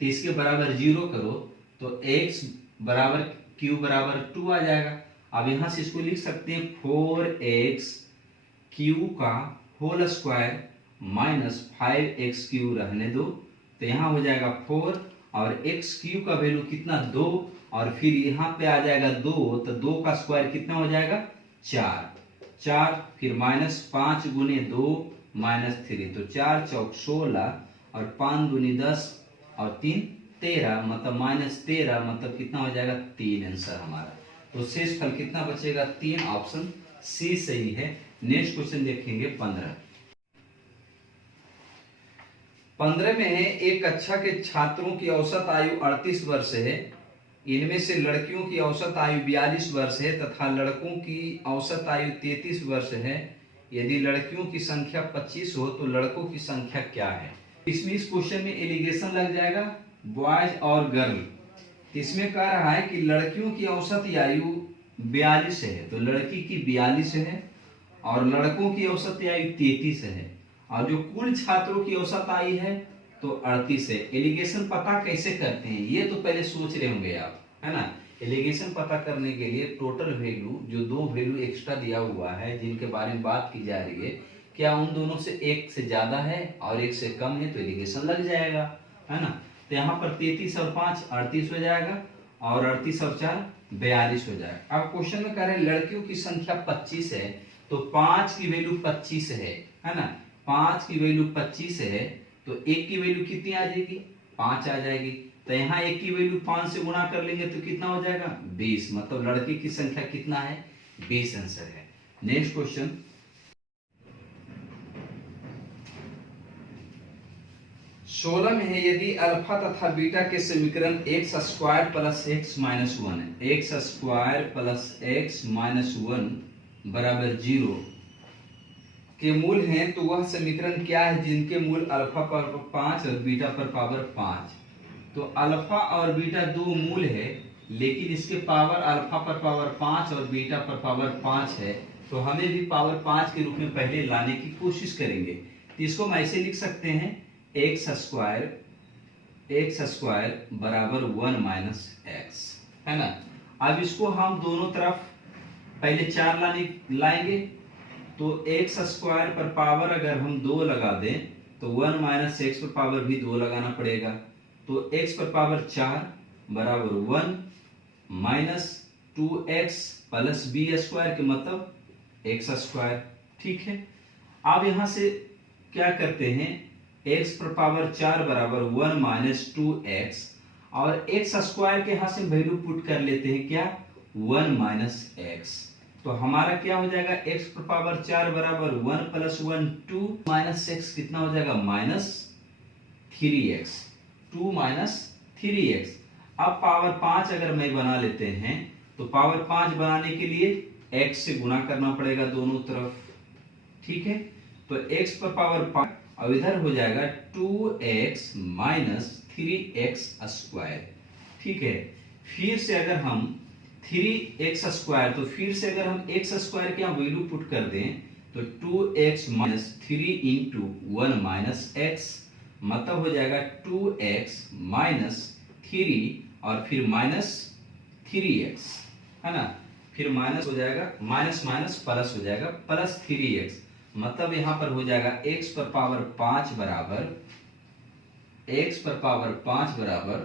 तो इसके बराबर 0 करो तो x बराबर q बराबर 2 आ जाएगा। अब यहां से इसको लिख सकते हैं 4x³ का होल स्क्वायर माइनस 5x³ रहने दो तो यहाँ हो जाएगा 4 और x³ का वैल्यू कितना 2 और फिर यहाँ पे आ जाएगा 2 तो 2 का स्क्वायर कितना हो जाएगा 4 फिर माइनस 5 गुने 2 माइनस 3 तो 4 चौक 16 और 5 दूनी 10 और 3 13 मतलब माइनस 13 मतलब कितना हो जाएगा 3 आंसर हमारा। तो शेष फल कितना बचेगा 3, ऑप्शन सी सही है। नेक्स्ट क्वेश्चन देखेंगे 15 में है एक कक्षा के छात्रों की औसत आयु 38 वर्ष है। इनमें से लड़कियों की औसत आयु 42 वर्ष है तथा लड़कों की औसत आयु 33 वर्ष है। यदि लड़कियों की संख्या 25 हो तो लड़कों की संख्या क्या है। इसमें इस क्वेश्चन में एलिगेशन लग जाएगा बॉयज और गर्ल। इसमें कह रहा है कि लड़कियों की औसत आयु 42 है तो लड़की की 42 है और लड़कों की औसत आयु 33 है और जो कुल छात्रों की औसत आयु है तो 38 है। एलिगेशन पता कैसे करते हैं ये तो पहले सोच रहे होंगे आप, है ना। एलिगेशन पता करने के लिए टोटल वैल्यू जो 2 वैल्यू एक्स्ट्रा दिया हुआ है जिनके बारे में बात की जा रही है, क्या उन दोनों से एक से ज्यादा है और एक से कम है तो एलिगेशन लग जाएगा, है ना। तो यहाँ पर 33 और 5 38 हो जाएगा और 38 और 4 42 हो जाएगा। अब क्वेश्चन में कह रहे हैं लड़कियों की संख्या 25 है तो 5 की वैल्यू 25 है ना। 5 की वैल्यू 25 है तो 1 की वैल्यू कितनी आ जाएगी 5 आ जाएगी। तो यहाँ 1 की वैल्यू 5 से गुणा कर लेंगे तो कितना हो जाएगा 20, मतलब लड़के की संख्या कितना है 20 आंसर है। नेक्स्ट क्वेश्चन 16 में है यदि अल्फा तथा बीटा के समीकरण x² प्लस x माइनस 1 है, x² प्लस x माइनस 1 बराबर 0 के मूल हैं तो वह समीकरण क्या है जिनके मूल अल्फा पर 5 और बीटा पर पावर 5। तो अल्फा और बीटा 2 मूल है लेकिन इसके पावर अल्फा पर पावर 5 और बीटा पर पावर 5 है तो हमें भी पावर 5 के रूप में पहले लाने की कोशिश करेंगे। तो इसको हम ऐसे लिख सकते हैं x² बराबर 1 माइनस x, है ना। अब इसको हम दोनों तरफ पहले 4 लाएंगे तो x² पर पावर अगर हम 2 लगा दें तो 1 माइनस x पर पावर भी 2 लगाना पड़ेगा। तो x पर पावर 4 बराबर 1 माइनस 2x प्लस b² के मतलब x², ठीक है। अब यहां से क्या करते हैं x पर पावर 4 बराबर 1 माइनस 2x और x² के यहां से वैल्यू पुट कर लेते हैं क्या 1 माइनस x। तो हमारा क्या हो जाएगा, x पर पावर 4 बराबर 1 प्लस 1 2 माइनस एक्स कितना हो जाएगा -3x, 2 माइनस 3x। अब पावर 5 अगर मैं बना लेते हैं तो पावर 5 बनाने के लिए x से गुणा करना पड़ेगा दोनों तरफ, ठीक है। तो x पर पावर 5 और इधर हो जाएगा 2x माइनस 3x स्क्वायर, ठीक है। फिर से अगर हम 3x स्क्वायर, तो फिर से अगर हम x स्क्वायर की वैल्यू पुट कर दें तो 2x minus 3 into 1 minus x, मतलब हो जाएगा 2x माइनस 3 और फिर माइनस 3x, है ना। फिर माइनस हो जाएगा, माइनस माइनस प्लस हो जाएगा प्लस 3x, मतलब यहां पर हो जाएगा x पर पावर 5 बराबर, x पर पावर 5 बराबर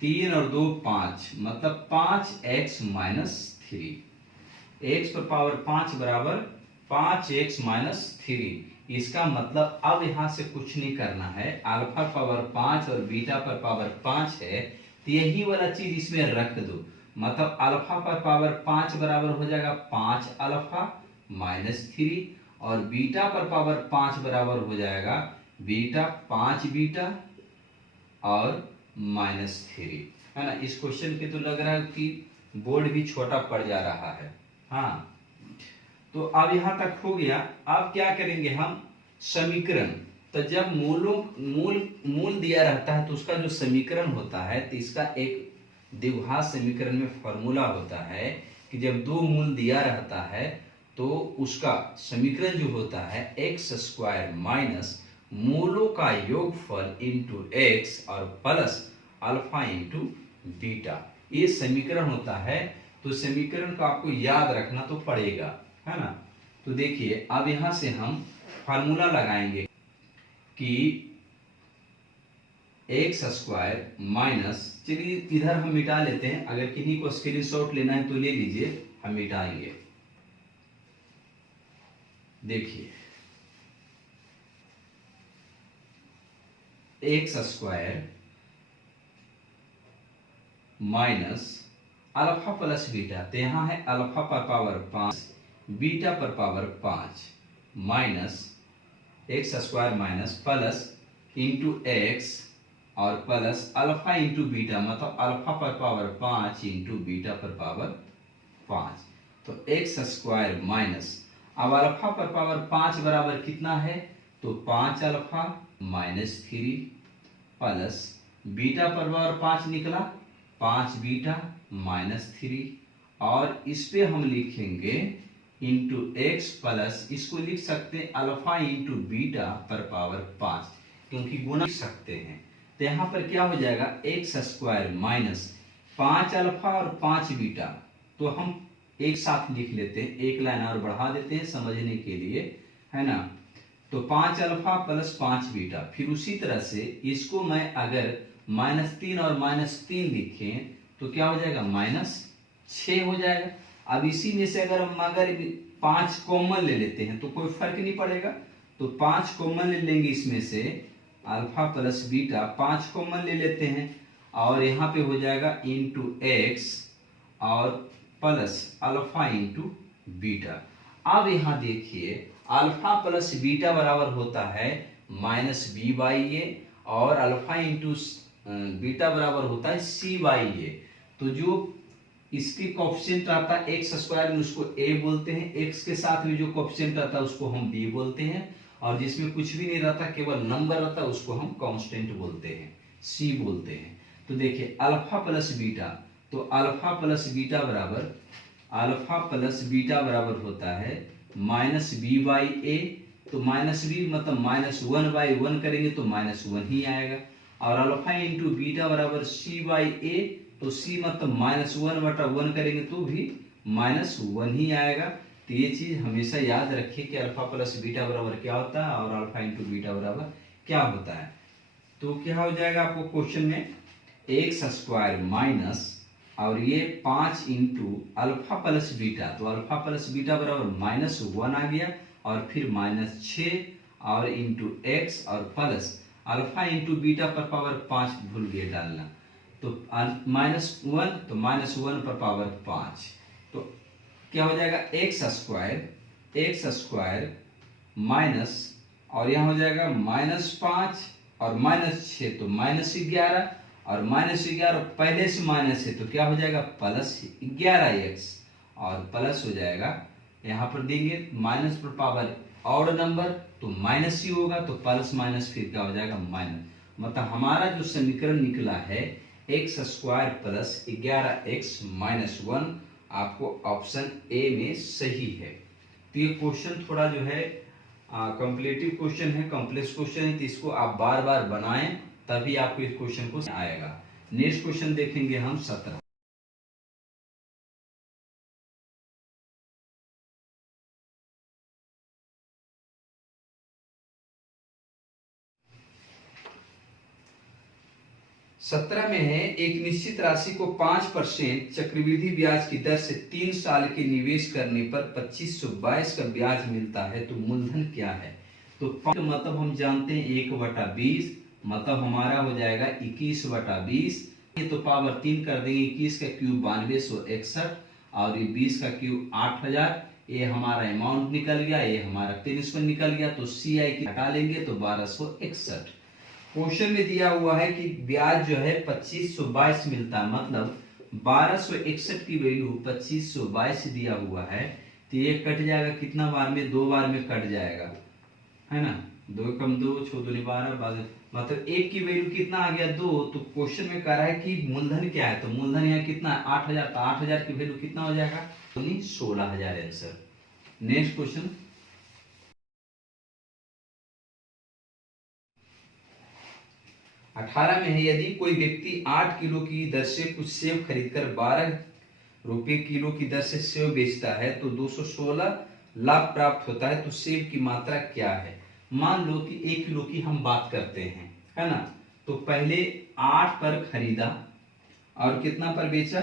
3 और 2 5, मतलब 5x माइनस 3। x पर पावर 5 बराबर 5x माइनस 3। इसका मतलब अब यहां से कुछ नहीं करना है, अल्फा पावर 5 और बीटा पर पावर 5 है तो यही वाला चीज इसमें रख दो, मतलब अल्फा पर पावर 5 बराबर हो जाएगा 5 अल्फा माइनस 3 और बीटा पर पावर 5 बराबर हो जाएगा बीटा 5 बीटा और -3, है ना। इस क्वेश्चन पे तो लग रहा है कि बोर्ड भी छोटा पड़ जा रहा है। हाँ, तो अब यहां तक हो गया। अब क्या करेंगे हम, समीकरण। तो जब मूल दिया रहता है तो उसका जो समीकरण होता है, तो इसका एक द्विघात समीकरण में फॉर्मूला होता है कि जब दो मूल दिया रहता है तो उसका समीकरण जो होता है एक्स स्क्वायर माइनस मूलों का योगफल इंटू एक्स और प्लस अल्फा इंटू बीटा, ये समीकरण होता है। तो समीकरण को आपको याद रखना तो पड़ेगा, है ना। तो देखिए अब यहां से हम फार्मूला लगाएंगे कि एक्स स्क्वायर माइनस, चलिए इधर हम मिटा लेते हैं, अगर किन्हीं को स्क्रीनशॉट लेना है तो ले लीजिए, हम मिटाएंगे। देखिए x square minus alpha plus beta, तो यहां है अल्फा पर पावर 5 बीटा पर power 5 minus x square minus plus into x और प्लस अल्फा इंटू बीटा, मतलब अल्फा पर पावर 5 इंटू बीटा पर पावर 5। तो एक्स स्क्वायर माइनस, अब अल्फा पर पावर 5 बराबर कितना है, तो 5 अल्फा माइनस 3 प्लस बीटा पर पावर 5 निकला 5 बीटा माइनस 3, और इस पे हम लिखेंगे इंटू एक्स प्लस, इसको लिख सकते हैं अल्फा इंटू बीटा पर पावर 5, क्योंकि गुणा सकते हैं। तो यहां पर क्या हो जाएगा, एक्स स्क्वायर माइनस 5 अल्फा और 5 बीटा, तो हम एक साथ लिख लेते हैं, एक लाइन और बढ़ा देते हैं समझने के लिए, है ना। तो 5 अल्फा प्लस 5 बीटा, फिर उसी तरह से इसको मैं अगर -3 और -3 लिखें तो क्या हो जाएगा, -6 हो जाएगा। अब इसी में से अगर हम 5 कॉमन ले लेते हैं तो कोई फर्क नहीं पड़ेगा, तो 5 कॉमन ले लेंगे इसमें से, अल्फा प्लस बीटा 5 कॉमन ले लेते हैं, और यहाँ पे हो जाएगा इंटू एक्स और प्लस अल्फा इंटू बीटा। अब यहाँ देखिए अल्फा प्लस बीटा बराबर होता है -b/a और अल्फा इंटू बीटा बराबर होता है c/a। तो जो इसके कोएफिशिएंट आता है एक्स स्क्वायर में उसको a बोलते हैं, x के साथ में जो कोएफिशिएंट आता है उसको हम b बोलते हैं, और जिसमें कुछ भी नहीं रहता केवल नंबर रहता है उसको हम कांस्टेंट बोलते हैं, c बोलते हैं। तो देखिए अल्फा प्लस बीटा, तो अल्फा प्लस बीटा बराबर होता है -b/a, तो -b मतलब -1/1 करेंगे तो -1 ही आएगा, और अल्फा इंटू बीटा बराबर c/a, तो c मतलब -1/1 करेंगे तो भी -1 ही आएगा। तो ये चीज हमेशा याद रखिए कि अल्फा प्लस बीटा बराबर क्या होता है और अल्फा इंटू बीटा बराबर क्या होता है। तो क्या हो जाएगा आपको क्वेश्चन में, एक्स स्क्वायर माइनस और ये 5 इंटू अल्फा प्लस बीटा, तो अल्फा प्लस बीटा बराबर -1 आ गया, और फिर -6 और इंटू एक्स और प्लस अल्फा इंटू बीटा पर पावर 5 भूल गए डालना, तो -1 तो -1 पर पावर 5, तो क्या हो जाएगा एक्स स्क्वायर माइनस, और यहाँ हो जाएगा -5 और -6 तो -11, और -11 पहले से माइनस है तो क्या हो जाएगा +11x, और प्लस हो जाएगा यहाँ पर देंगे माइनस पर पावर और नंबर तो माइनस ही होगा, तो प्लस माइनस फिर क्या हो जाएगा माइनस। मतलब हमारा जो समीकरण निकला है x² + 11x-1, आपको ऑप्शन ए में सही है। तो ये क्वेश्चन थोड़ा जो है कॉम्पिटिटिव क्वेश्चन है, कॉम्प्लेक्स क्वेश्चन है, तो इसको आप बार बार बनाएं तभी आपको इस क्वेश्चन को आएगा। नेक्स्ट क्वेश्चन देखेंगे हम 17। में है एक निश्चित राशि को 5% चक्रवृद्धि ब्याज की दर से 3 साल के निवेश करने पर 2522 का ब्याज मिलता है, तो मूलधन क्या है। तो मतलब हम जानते हैं 1/20, मतलब हमारा हो जाएगा 21/20, ये तो पावर 3 कर देंगे, 21 का क्यूब 9261 और ये 20 का क्यूब 8000, ये हमारा अमाउंट निकल गया, ये हमारा प्रिंसिपल निकल गया, तो CI की हटा लेंगे तो 1261। क्वेश्चन में दिया हुआ है कि ब्याज जो है 2522 मिलता है, मतलब 1261 की वैल्यू 2522 दिया हुआ है, तो ये कट जाएगा कितना बार में, 2 बार में कट जाएगा, है ना। 2 कम 2 6 दूनी 12, मतलब एक की वैल्यू कितना आ गया 2। तो क्वेश्चन में कह रहा है कि मूलधन क्या है, तो मूलधन यहाँ कितना है 8000, तो 8000 की वैल्यू कितना हो जाएगा 16000 आंसर। नेक्स्ट क्वेश्चन 18 में है यदि कोई व्यक्ति 8 किलो की दर से कुछ सेब खरीदकर 12 रुपए किलो की दर से सेब बेचता है तो 216 लाभ प्राप्त होता है, तो सेब की मात्रा क्या है। मान लो कि 1 किलो की हम बात करते हैं, है ना। तो पहले 8 पर खरीदा और कितना पर बेचा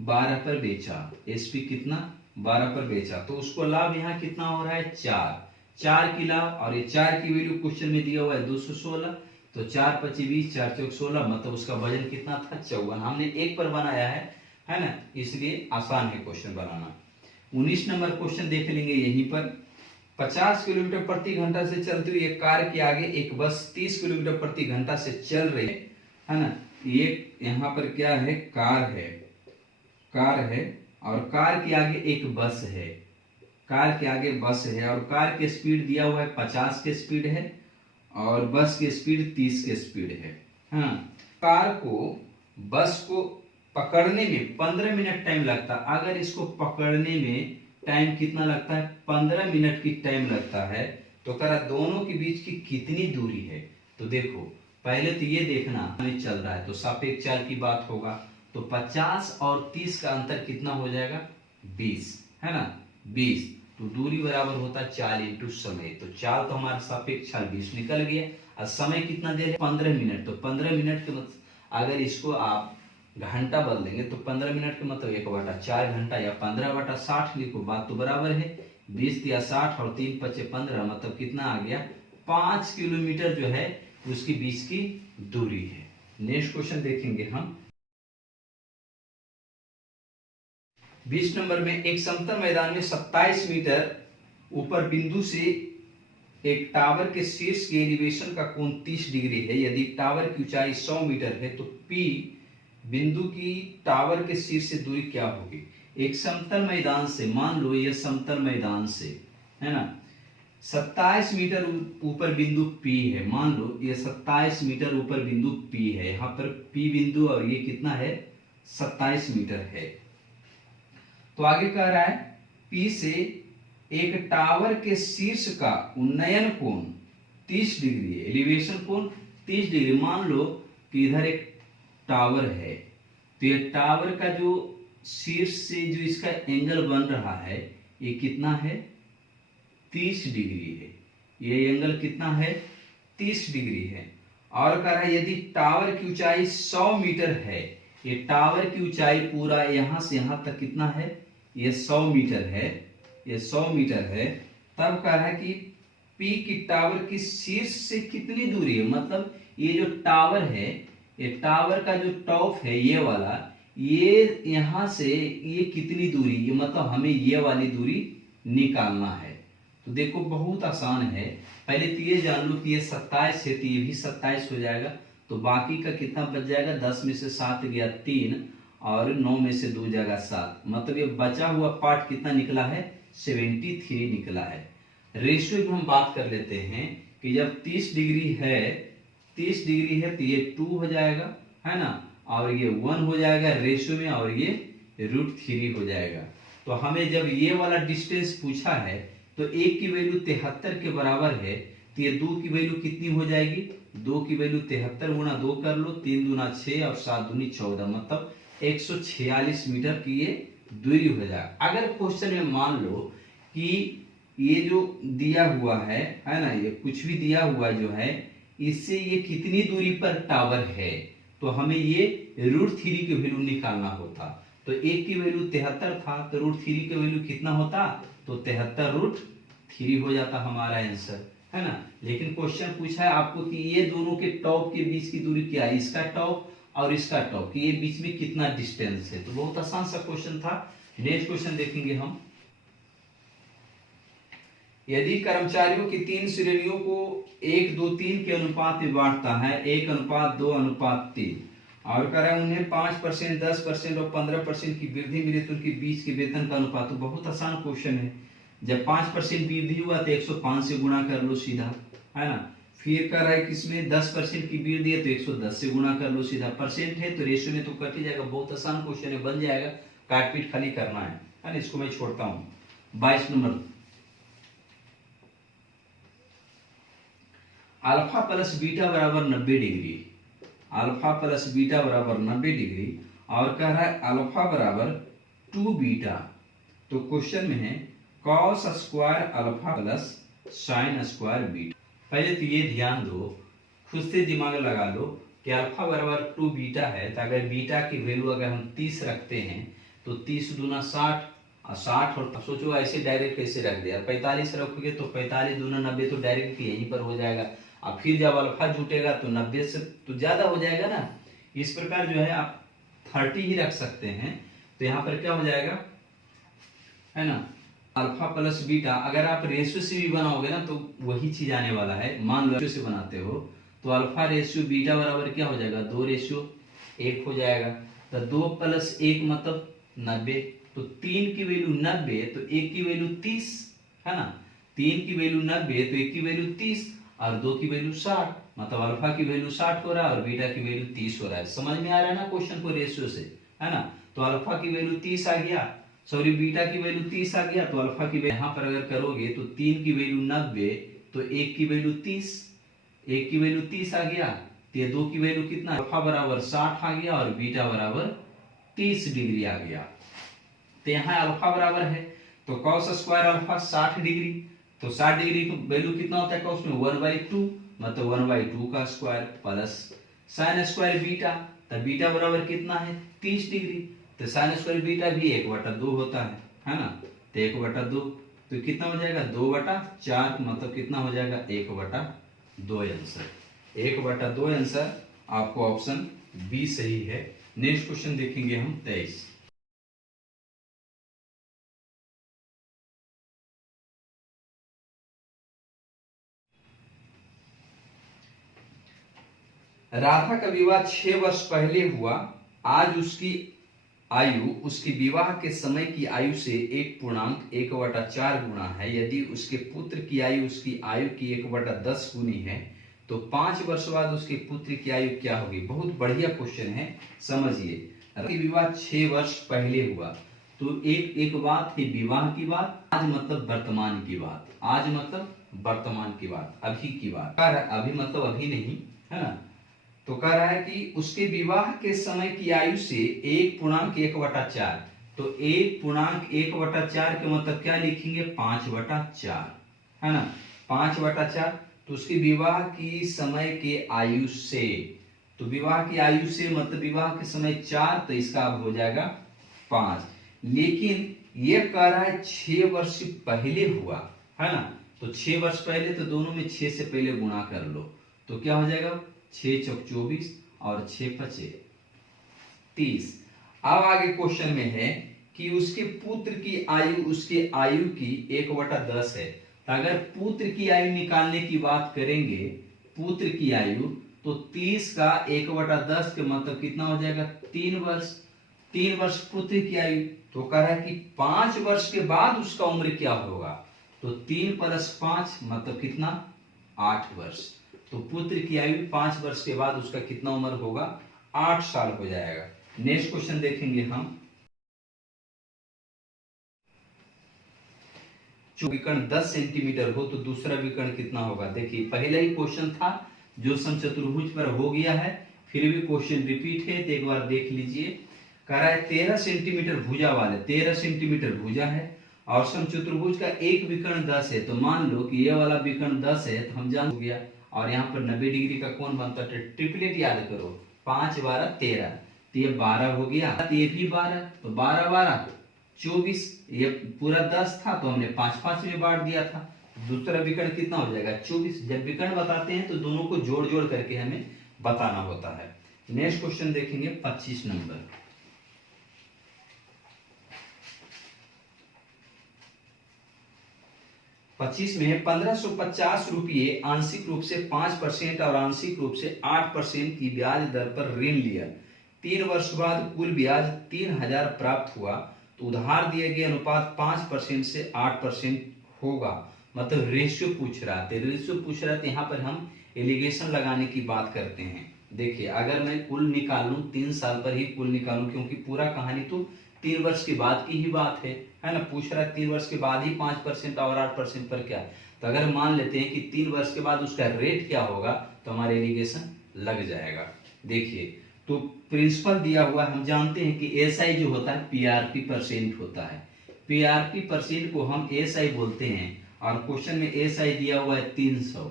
12 पर बेचा, एसपी कितना 12 पर बेचा, तो उसको लाभ यहाँ कितना हो रहा है 4 की लाभ, और ये 4 की वैल्यू क्वेश्चन में दिया हुआ है 216, तो 4 × 25 = 4 × 4 = 16, मतलब उसका वजन कितना था 54। हमने 1 पर बनाया है ना, इसलिए आसान है क्वेश्चन बनाना। 19 नंबर क्वेश्चन देख लेंगे यहीं पर। 50 किलोमीटर प्रति घंटा से चलती हुई एक कार के आगे एक बस 30 किलोमीटर प्रति घंटा से चल रही है ना। ये यहाँ पर क्या है कार है और कार के आगे एक बस है, कार के आगे बस है और कार की स्पीड दिया हुआ है 50 की स्पीड है और बस की स्पीड 30 की स्पीड है। हाँ, कार को बस को पकड़ने में 15 मिनट टाइम लगता है। अगर इसको पकड़ने में टाइम कितना लगता है 15 मिनट की टाइम लगता है, तो करा दोनों के बीच की कितनी दूरी है। तो देखो पहले तो ये देखना हमें चल रहा है तो सापेक्ष चाल की बात होगा, तो 50 और 30 का अंतर कितना हो जाएगा 20, है ना 20, तो दूरी बराबर होता है चाल इंटू समय। तो चाल तो हमारा सापेक्ष चाल 20 निकल गया और समय कितना दे रहे 15 मिनट, तो 15 मिनट के मतलब अगर इसको आप घंटा बदल देंगे तो 15 मिनट का मतलब 1/4 घंटा या 15/60 लिखो, बात तो बराबर है। 20 या 60 और 3 × 5 = 15, मतलब कितना आ गया 5 किलोमीटर जो है उसके बीच की दूरी है। नेक्स्ट क्वेश्चन देखेंगे हम। 20 नंबर में एक समतल मैदान में 27 मीटर ऊपर बिंदु से एक टावर के शीर्ष के एलिवेशन का कोण 30 डिग्री है। यदि टावर की ऊंचाई 100 मीटर है तो P बिंदु की टावर के शीर्ष से दूरी क्या होगी। एक समतल मैदान से, मान लो यह समतल मैदान से है ना 27 मीटर ऊपर बिंदु P है, मान लो ये 27 मीटर ऊपर बिंदु P है, यहाँ पर P बिंदु और ये कितना है 27 मीटर है। तो आगे कह रहा है P से एक टावर के शीर्ष का उन्नयन कोण 30 डिग्री है, एलिवेशन कोण 30 डिग्री। मान लो कि इधर एक टावर है, तो ये टावर का जो शीर्ष से जो इसका एंगल बन रहा है ये कितना है 30 डिग्री है, ये एंगल कितना है 30 डिग्री है। और कह रहा है यदि टावर की ऊंचाई 100 मीटर है, ये टावर की ऊंचाई पूरा यहां से यहां तक कितना है ये 100 मीटर है, ये 100 मीटर है, तब कह रहा है कि P की टावर की शीर्ष से कितनी दूरी है। मतलब ये जो टावर है, ये टावर का जो टॉप है ये वाला, ये यहां से ये कितनी दूरी, ये मतलब हमें ये वाली दूरी निकालना है। तो देखो बहुत आसान है, पहले तो ये जान लो कि ये 27 है, तो ये भी 27 हो जाएगा। तो बाकी का कितना बच जाएगा, 10 में से 7 गया 3 और 9 में से 2 जाएगा 7, मतलब ये बचा हुआ पार्ट कितना निकला है, 73 निकला है। रेशियो की हम बात कर लेते हैं कि जब 30 डिग्री है, 30 डिग्री है तो ये 2 हो जाएगा, है ना, और ये 1 हो जाएगा रेशियो में, और ये √3 हो जाएगा। तो हमें जब ये वाला डिस्टेंस पूछा है तो 1 की वैल्यू 73 के बराबर है, तो ये 2 की वैल्यू कितनी हो जाएगी, 2 की वैल्यू 73 गुना 2 कर लो, 3 दूना 6 और 7 दूनी 14, मतलब 146 मीटर की ये दूरी हो जाएगा। अगर क्वेश्चन में मान लो कि ये जो दिया हुआ है ना, ये कुछ भी दिया हुआ जो है, इससे ये कितनी दूरी पर टावर है, तो हमें ये √3 की वैल्यू निकालना होता। तो 1 की वैल्यू 73 था, तो √3 की वैल्यू कितना होता, तो 73√3 हो जाता हमारा आंसर, है ना। लेकिन क्वेश्चन पूछा है आपको कि ये दोनों के टॉप के बीच की दूरी क्या है, इसका टॉप और इसका टॉप, कि ये बीच में कितना डिस्टेंस है। तो बहुत आसान सा क्वेश्चन था। नेक्स्ट क्वेश्चन देखेंगे हम। यदि कर्मचारियों की 3 श्रेणियों को 1, 2, 3 के अनुपात में बांटता है, 1:2:3, और कह रहा है उन्हें 5%, 10% और 15% की वृद्धि मिले तो उनके बीच के वेतन का अनुपात। तो बहुत आसान क्वेश्चन है। जब 5% वृद्धि हुआ तो 105 से गुणा कर लो सीधा, है ना। फिर कह रहा है कि इसमें 10% की वृद्धि है तो 110 से गुणा कर लो सीधा, परसेंट है तो रेशियो में तो कट ही जाएगा। बहुत आसान क्वेश्चन है, बन जाएगा, काट पीट खाली करना है ना। इसको मैं छोड़ता हूं। 22 नंबर, अल्फा प्लस बीटा बराबर 90 डिग्री, अल्फा प्लस बीटा बराबर 90 डिग्री, और कह रहा है अल्फा बराबर 2 बीटा। तो क्वेश्चन में है cos square alpha plus sine square beta. पहले तो ये ध्यान दो, खुद से दिमाग लगा लो कि अल्फा बराबर 2 बीटा है, तो अगर बीटा की वैल्यू अगर हम 30 रखते हैं तो 30 दूना 60 और 60, और सोचो ऐसे डायरेक्ट कैसे रख दिया, 45 रखोगे तो 45 दूना 90, तो डायरेक्ट यहीं पर हो जाएगा। और फिर जब अल्फा जुटेगा तो 90 से तो ज्यादा हो जाएगा ना। इस प्रकार जो है आप 30 ही रख सकते हैं। तो यहाँ पर क्या हो जाएगा, है ना, अल्फा प्लस बीटा। अगर आप रेशियो से भी बनाओगे ना तो वही चीज आने वाला है। मान लो रेशियो से बनाते हो तो अल्फा रेशियो बीटा बराबर क्या हो जाएगा, 2:1 हो जाएगा। तो 2 + 1 मतलब 90। तो 3 की वैल्यू 90 तो 1 की वैल्यू 30, है ना। 3 की वैल्यू 90 तो 1 की वैल्यू 30 और 2 की वैल्यू 60, मतलब अल्फा की वैल्यू 60 हो रहा है और बीटा की वैल्यू 30 हो रहा है। समझ में आ रहा है ना क्वेश्चन को रेशियो से, है ना। तो अल्फा की वैल्यू 30 आ गया, सॉरी बीटा की वैल्यू 30 आ गया, तो अल्फा की वैल्यू यहां पर अगर करोगे तो 3 की वैल्यू 90 तो 1 की वैल्यू 30, 1 की वैल्यू 30 आ गया, तो ये 2 की वैल्यू कितना, अल्फा बराबर 60 आ गया और बीटा बराबर 30 डिग्री आ गया। तो यहाँ अल्फा बराबर है तो कॉस स्क्वायर अल्फा 60 डिग्री, तो 60 डिग्री की वैल्यू कितना होता है कॉस में, 1/2, मतलब 1/2 का square plus sine square beta, तो बीटा बराबर कितना है 30 डिग्री, तो साइन स्क्वायर बीटा भी 1/2 होता है ना। तो 1/2 तो कितना हो जाएगा, 2/4, मतलब कितना हो जाएगा 1/2 आंसर। 1/2 आंसर आपको ऑप्शन बी सही है। नेक्स्ट क्वेश्चन देखेंगे हम 23। राधा का विवाह 6 वर्ष पहले हुआ, आज उसकी आयु उसके विवाह के समय की आयु से 1.1/4 गुना है। यदि उसके पुत्र की आयु उसकी आयु की 1/10 गुनी है तो 5 वर्ष बाद उसके पुत्र की आयु क्या होगी। बहुत बढ़िया क्वेश्चन है, समझिए। विवाह 6 वर्ष पहले हुआ, तो एक बात है विवाह की बात, आज मतलब वर्तमान की बात, आज मतलब वर्तमान की बात, अभी की बात, अभी मतलब अभी नहीं, है ना। तो कह रहा है कि उसके विवाह के समय की आयु से 1.1/4, तो 1.1/4 के मतलब क्या लिखेंगे 5/4, है ना, 5/4। तो उसके विवाह की समय के आयु से, तो विवाह की आयु से मतलब विवाह के समय 4, तो इसका अब हो जाएगा 5। लेकिन ये कह रहा है 6 वर्ष पहले हुआ, है ना। तो 6 वर्ष पहले, तो दोनों में 6 से पहले गुणा कर लो, तो क्या हो जाएगा 6 × 4 = 24 और 6 × 5 = 30। अब आगे क्वेश्चन में है कि उसके पुत्र की आयु उसके आयु की 1/10 है। तो अगर पुत्र की आयु निकालने की बात करेंगे, पुत्र की आयु, तो 30 का 1/10 के मतलब कितना हो जाएगा, 3 वर्ष। 3 वर्ष पुत्र की आयु, तो कह रहा है कि 5 वर्ष के बाद उसका उम्र क्या होगा, तो 3 + 5 मतलब कितना, 8 वर्ष। तो पुत्र की आयु 5 वर्ष के बाद उसका कितना उम्र होगा, 8 साल हो जाएगा। नेक्स्ट क्वेश्चन देखेंगे हम। जो विकर्ण 10 सेंटीमीटर हो तो दूसरा विकर्ण कितना होगा। देखिए पहला ही क्वेश्चन था जो समचतुर्भुज पर हो गया है, फिर भी क्वेश्चन रिपीट है तो एक बार देख लीजिए। कह रहा है 13 सेंटीमीटर भुजा वाले, 13 सेंटीमीटर भुजा है और समचतुर्भुज का एक विकर्ण 10 है। तो मान लो कि ये वाला विकर्ण 10 है, तो हम जान हो गया, और यहाँ पर 90 डिग्री का कोण बनता है। ट्रिपलेट याद करो, 5 12 13, तो ये 12 हो गया, तो ये भी 12, तो 12 12 24, ये पूरा 10 था तो हमने 5 5 में बांट दिया था। दूसरा विकर्ण कितना हो जाएगा, 24। जब विकर्ण बताते हैं तो दोनों को जोड़ जोड़ करके हमें बताना होता है। नेक्स्ट क्वेश्चन देखेंगे 25 नंबर। 25 में 1550 रुपये आंशिक रूप से 5% और आंशिक रूप से 8% की ब्याज दर पर ऋण लिया। 3 वर्ष बाद कुल ब्याज 3000 प्राप्त हुआ, तो उधार दिए गए अनुपात 5% से 8% होगा। मतलब रेशियो पूछ रहा है, रेशियो पूछ रहा है, तो यहाँ पर हम एलिगेशन लगाने की बात करते हैं। देखिए अगर मैं कुल निकालूं, 3 साल पर ही कुल निकालूं, क्योंकि पूरा कहानी तो 3 वर्ष के बाद की ही बात है ना। पूछ रहा है 3 वर्ष के बाद ही 5% और 8% पर क्या। तो अगर मान लेते हैं कि 3 वर्ष के बाद उसका रेट क्या होगा, तो हमारा एलिगेशन लग जाएगा। देखिए तो प्रिंसिपल दिया हुआ, हम जानते हैं कि एसआई जो होता है पीआरपी परसेंट होता है। पीआरपी परसेंट को हम एसआई बोलते हैं, और क्वेश्चन में एसआई दिया हुआ है 300।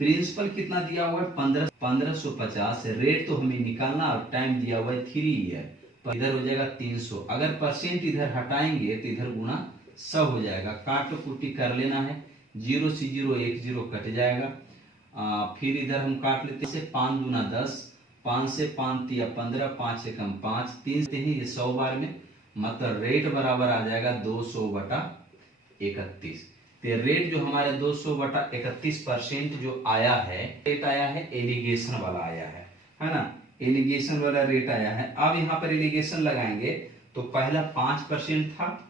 प्रिंसिपल कितना दिया हुआ है, 1550। रेट तो हमें निकालना, और टाइम दिया हुआ है 3 ईयर, तो इधर हो जाएगा 300। अगर परसेंट इधर हटाएंगे तो इधर गुना 100 हो जाएगा। काट कुटी कर लेना है, 0 से 0 1 0 कट जाएगा। फिर इधर हम काट लेते हैं, 5 दूना 10, 5 से 5 तिया 15, 5 से कम 5, 3 से ही 100 बार में, मतलब रेट बराबर आ जाएगा 200/31। तो रेट जो हमारे 200/31% जो आया है, रेट आया है एलिगेशन वाला आया है ना, एलिगेशन वाला रेट आया है। अब यहाँ पर एलिगेशन लगाएंगे तो पहला 5% था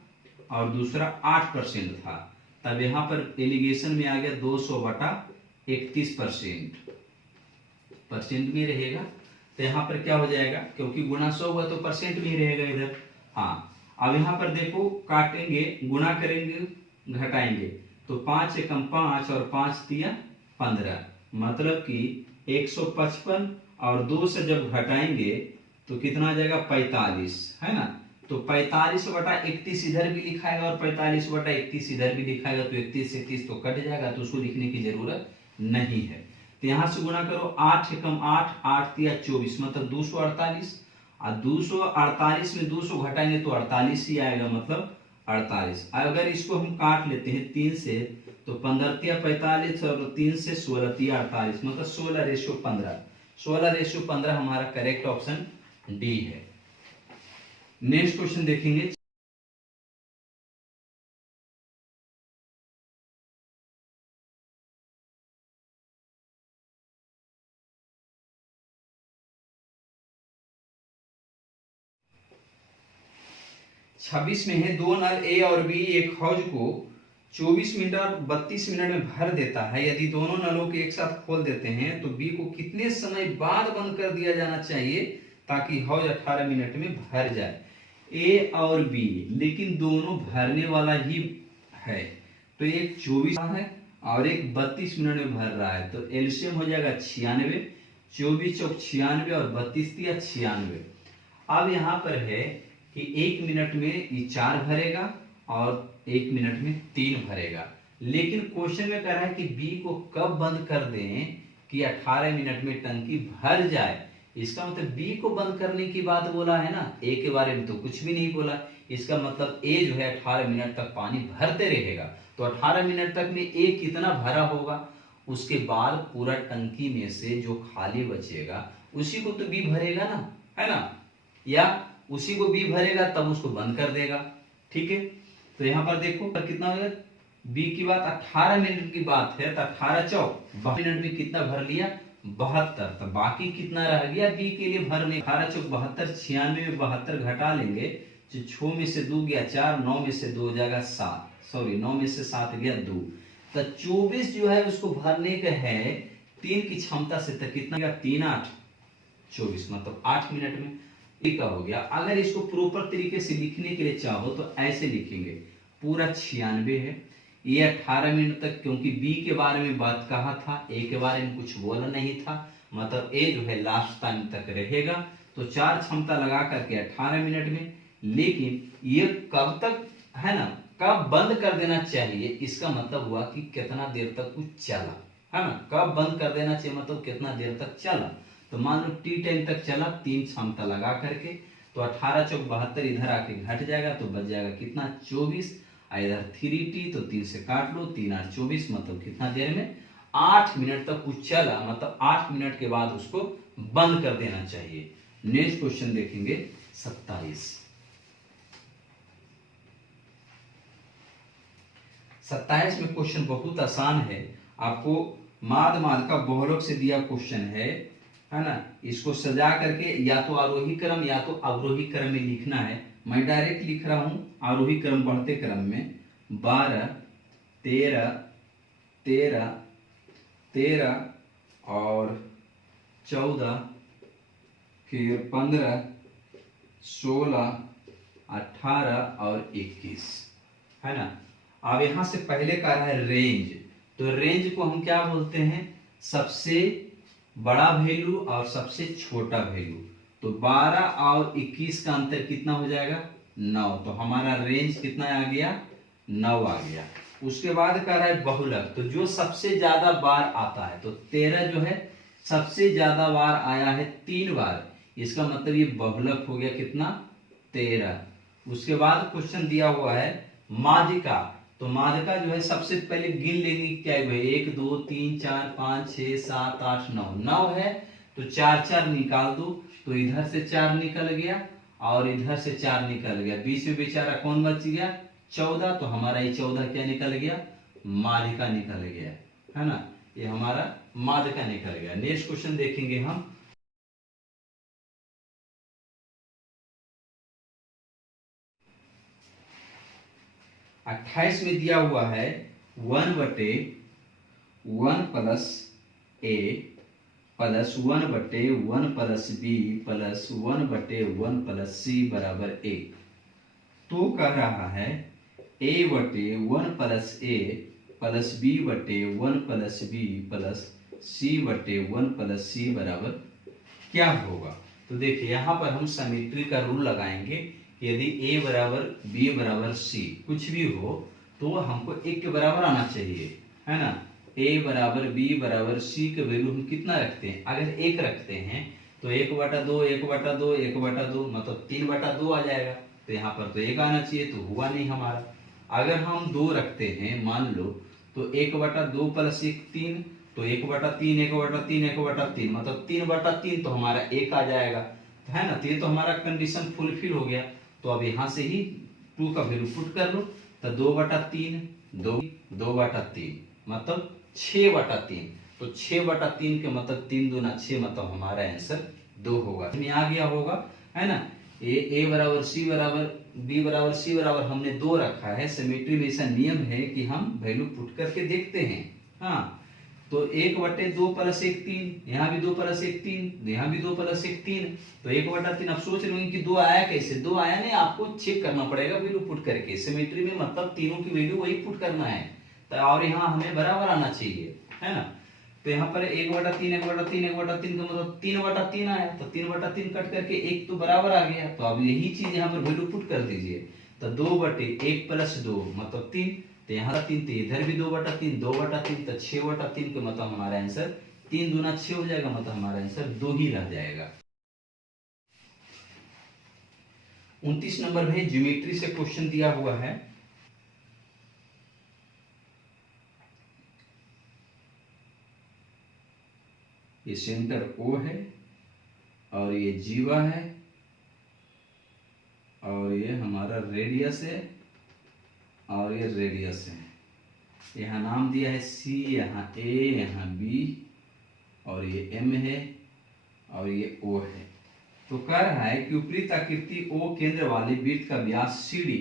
और दूसरा 8% था, तब यहाँ पर एलिगेशन में आ गया 200/31%, परसेंट में रहेगा। तो यहाँ पर क्या हो जाएगा, क्योंकि गुना 100 हुआ तो परसेंट में ही रहेगा इधर। हाँ अब यहाँ पर देखो, काटेंगे, गुना करेंगे, घटाएंगे, तो 5 से कम 5 और 5 तिया 15, मतलब कि 155, और 2 से जब घटाएंगे तो कितना आ जाएगा, 45, है ना। तो 45/31 इधर भी लिखाएगा और 45/31 इधर भी लिखाएगा, तो 31 से 30 तो कट जाएगा, तो उसको लिखने की जरूरत नहीं है। तो यहां से गुना करो, 8 से कम 8, 8 तिया 24, मतलब 248, और 248 में 200 घटाएंगे तो 48 ही आएगा, मतलब 48। अगर इसको हम काट लेते हैं 3 से, तो 15 तिया 45 और 3 से 16 तिया 48, मतलब 16:15। 16:15 हमारा करेक्ट ऑप्शन डी है। नेक्स्ट क्वेश्चन देखेंगे। छब्बीस में है, 2 नल ए और बी एक हौज को 24 मिनट और 32 मिनट में भर देता है। यदि दोनों नलों को एक साथ खोल देते हैं तो बी को कितने समय बाद बंद कर दिया जाना चाहिए ताकि हौज 18 मिनट में भर जाए। ए और बी, लेकिन दोनों भरने वाला ही है, तो एक 24 है और एक 32 मिनट में भर रहा है, तो एलसीएम हो जाएगा 96। 24 चौक 96 और 32 तिया 96। अब यहाँ पर है कि 1 मिनट में ये 4 भरेगा और 1 मिनट में 3 भरेगा, लेकिन क्वेश्चन में कह रहा है कि बी को कब बंद कर दें कि 18 मिनट में टंकी भर जाए। इसका मतलब बी को बंद करने की बात बोला है ना, ए के बारे में तो कुछ भी नहीं बोला। इसका मतलब ए जो है 18 मिनट तक पानी भरते रहेगा, तो 18 मिनट तक में ए कितना भरा होगा, उसके बाद पूरा टंकी में से जो खाली बचेगा उसी को तो बी भरेगा ना, है ना। या उसी को बी भरेगा तब उसको बंद कर देगा। ठीक है, तो यहाँ पर देखो पर कितना हो गया, बी की बात 18 मिनट की बात है, तो 18 चौक 72 मिनट में कितना भर लिया, 72। तो बाकी कितना रह गया बी के लिए भरने, 18 चौक 72, 96 में 72 घटा लेंगे तो 6 में से 2 गया 4, 9 में से 2 जाएगा 7, सॉरी 9 में से 7 गया 2। तो 24 जो है उसको भरने का है 3 की क्षमता से, तो कितना गया 3 8 24, मतलब 8 मिनट में का हो गया। अगर इसको प्रॉपर तरीके से लिखने के लिए चाहो तो ऐसे लिखेंगे, पूरा 96 है, ये 18 मिनट तक, क्योंकि बी के बारे में बात कहा था, ए के बारे में कुछ बोला नहीं था, मतलब ए जो है लास्ट टाइम तक रहेगा। तो 4 क्षमता लगा करके 18 मिनट में, लेकिन ये कब तक है ना, कब बंद कर देना चाहिए, इसका मतलब हुआ कि कितना देर तक कुछ चला, है ना, कब बंद कर देना चाहिए मतलब कितना देर तक चला। तो मान लो टी टाइम तक चला 3 क्षमता लगा करके, तो 18 चौक 72 इधर आके घट जाएगा तो बच जाएगा कितना 24, इधर 3t तो 3 से काट लो, 3 8 24, मतलब कितना देर में 8 मिनट तक कुछ चला, मतलब 8 मिनट के बाद उसको बंद कर देना चाहिए। नेक्स्ट क्वेश्चन देखेंगे 27। 27 में क्वेश्चन बहुत आसान है, आपको माद का बहुलक से दिया क्वेश्चन है ना। इसको सजा करके या तो आरोही क्रम या तो अवरोही क्रम में लिखना है। मैं डायरेक्ट लिख रहा हूं आरोही क्रम बढ़ते क्रम में, 12 13 13 13 और 14 फिर 15 16 18 और 21, है ना। अब यहां से पहले का रहा है रेंज, तो रेंज को हम क्या बोलते हैं, सबसे बड़ा वैल्यू और सबसे छोटा वैल्यू। तो 12 और 21 का अंतर कितना हो जाएगा 9, तो हमारा रेंज कितना आ गया 9 आ गया। उसके बाद कह रहा है बहुलक, तो जो सबसे ज्यादा बार आता है, तो 13 जो है सबसे ज्यादा बार आया है 3 बार, इसका मतलब ये बहुलक हो गया कितना 13। उसके बाद क्वेश्चन दिया हुआ है माध्यिका, तो माध्यिका जो है सबसे पहले गिन लेंगे क्या है, 1 2 3 4 5 6 7 8 9, 9 है तो 4 4 निकाल दो, तो इधर से 4 निकल गया और इधर से 4 निकल गया, बीच में बेचारा कौन बच गया 14, तो हमारा ये 14 क्या निकल गया माध्यिका निकल गया, है ना, ये हमारा माध्यिका निकल गया। नेक्स्ट क्वेश्चन देखेंगे हम 28 में दिया हुआ है 1/1 plus a plus 1/1 plus b plus 1/1 plus c बराबर 1। तो कह रहा है a/1 plus a plus b/1 plus b plus c/1 plus c बराबर क्या होगा। तो देखिए यहाँ पर हम सिमेट्री का रूल लगाएंगे, यदि a बराबर b बराबर c कुछ भी हो तो हमको 1 के बराबर आना चाहिए, है ना। a बराबर b बराबर c के वैल्यू हम कितना रखते हैं, अगर 1 रखते हैं तो 1/2 1/2 1/2 मतलब 3/2 आ जाएगा, तो यहाँ पर तो 1 आना चाहिए, तो हुआ नहीं हमारा। अगर हम 2 रखते हैं मान लो, तो 1/2 प्लस 1 3, तो 1/3 1/3 1/3 मतलब 3/3, तो हमारा 1 आ जाएगा, है ना। तो ये तो हमारा कंडीशन फुलफिल हो गया। तो अब यहाँ से ही 2 का वैल्यू पुट कर लो, तो 2/3 2/3 मतलब 6/3, तो 6/3 के मतलब 3 दूना 6, मतलब हमारा आंसर 2 होगा। इसमें आ गया होगा, है ना। ए बराबर सी बराबर बी बराबर सी बराबर हमने 2 रखा है, सिमेट्री में ऐसा नियम है कि हम वैल्यू पुट करके देखते हैं। हाँ, तो 1/2 प्लस 1 3, यहाँ भी 2 प्लस 1 3, यहाँ भी 2 प्लस 1 3, तो 1/3। आप सोच रहे होंगे कि 2 आया कैसे, 2 आया नहीं, आपको चेक करना पड़ेगा वैल्यू पुट करके। सिमेट्री में मतलब तीनों की वैल्यू वही पुट करना है, तो और यहाँ हमें बराबर आना चाहिए, है ना। तो यहाँ पर 1/3 1/3 1/3 का मतलब 3/3 आया, तो 3/3 कट करके 1 तो बराबर आ गया, तो अब यही चीज यहाँ पर वैल्यू पुट कर दीजिए, तो 2/1 प्लस 2 मतलब 3, तो यहाँ 3, तो इधर भी 2/3 2/3, तो 6/3 के मतलब हमारा आंसर 3 दूना 6 हो जाएगा, मतलब हमारा आंसर 2 ही रह जाएगा। 29 नंबर में ज्योमेट्री से क्वेश्चन दिया हुआ है, ये सेंटर O है और ये जीवा है हमारा रेडियस है और ये रेडियस है। यहाँ नाम दिया है सी, यहाँ ए, यहाँ बी और ये एम है और ये ओ है। तो कह रहा है कि उपरी आकृति ओ केंद्र वाले वृत्त का व्यास CD,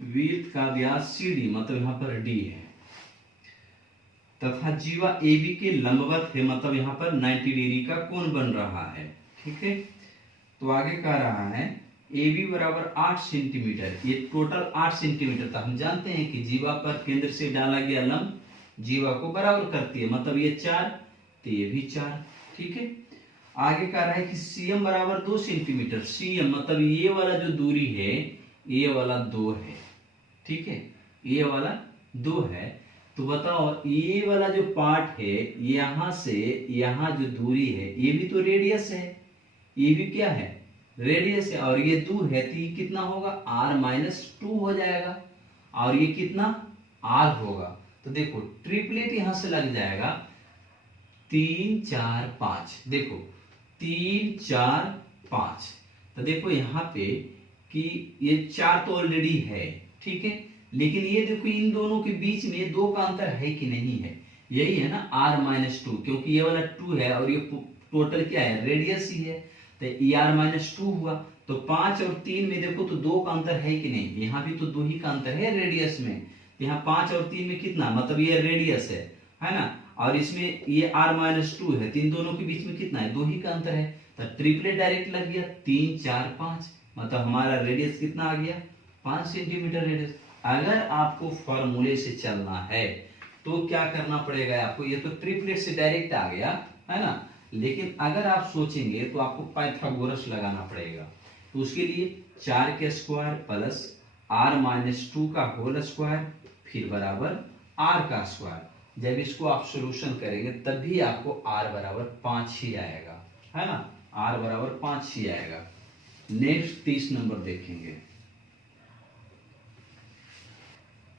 वृत्त का व्यास CD मतलब यहाँ पर D है, तथा जीवा AB के लंबवत है, मतलब यहाँ पर 90 डिग्री का कोण बन रहा है। ठीक है, तो आगे कह रहा है AB बराबर 8 सेंटीमीटर, ये टोटल 8 सेंटीमीटर था। हम जानते हैं कि जीवा पर केंद्र से डाला गया लंब जीवा को बराबर करती है, मतलब ये 4 तो ये भी 4। ठीक है, आगे कह रहा है कि CM बराबर 2 सेंटीमीटर, CM मतलब ये वाला जो दूरी है ये वाला 2 है। ठीक है, ये वाला 2 है। तो बताओ ये वाला जो पार्ट है यहां से यहां जो दूरी है ये भी तो रेडियस है, ये भी क्या है रेडियस है, और ये 2 है तो ये कितना होगा r-2 हो जाएगा, और ये कितना r होगा। तो देखो ट्रिपलेट यहां से लग जाएगा 3 4 5, देखो 3 4 5। तो देखो यहाँ पे कि ये 4 तो ऑलरेडी है। ठीक है, लेकिन ये देखो इन दोनों के बीच में 2 का अंतर है कि नहीं है, यही है ना r-2, क्योंकि ये वाला 2 है और ये टोटल क्या है रेडियस ही है, तो ये r-2 हुआ। तो 5 और 3 में देखो तो 2 का अंतर है कि नहीं, यहाँ भी तो 2 ही का अंतर है रेडियस में। यहाँ 5 और 3 में कितना, मतलब ये रेडियस है ना, और इसमें ये r-2 है, तो इन दोनों के बीच में कितना है 2 ही का अंतर है। तो ट्रिपलेट डायरेक्ट लग गया 3 4 5, मतलब हमारा रेडियस कितना आ गया 5 सेंटीमीटर रेडियस। अगर आपको फॉर्मूले से चलना है तो क्या करना पड़ेगा आपको, ये तो ट्रिपलेट से डायरेक्ट आ गया है ना, लेकिन अगर आप सोचेंगे तो आपको पाइथागोरस लगाना पड़ेगा। तो उसके लिए 4 के स्क्वायर प्लस r-2 का होल स्क्वायर फिर बराबर r का स्क्वायर। जब इसको आप सोल्यूशन करेंगे तब भी आपको r बराबर 5 ही आएगा, है ना, r बराबर 5 ही आएगा। नेक्स्ट 30 नंबर देखेंगे।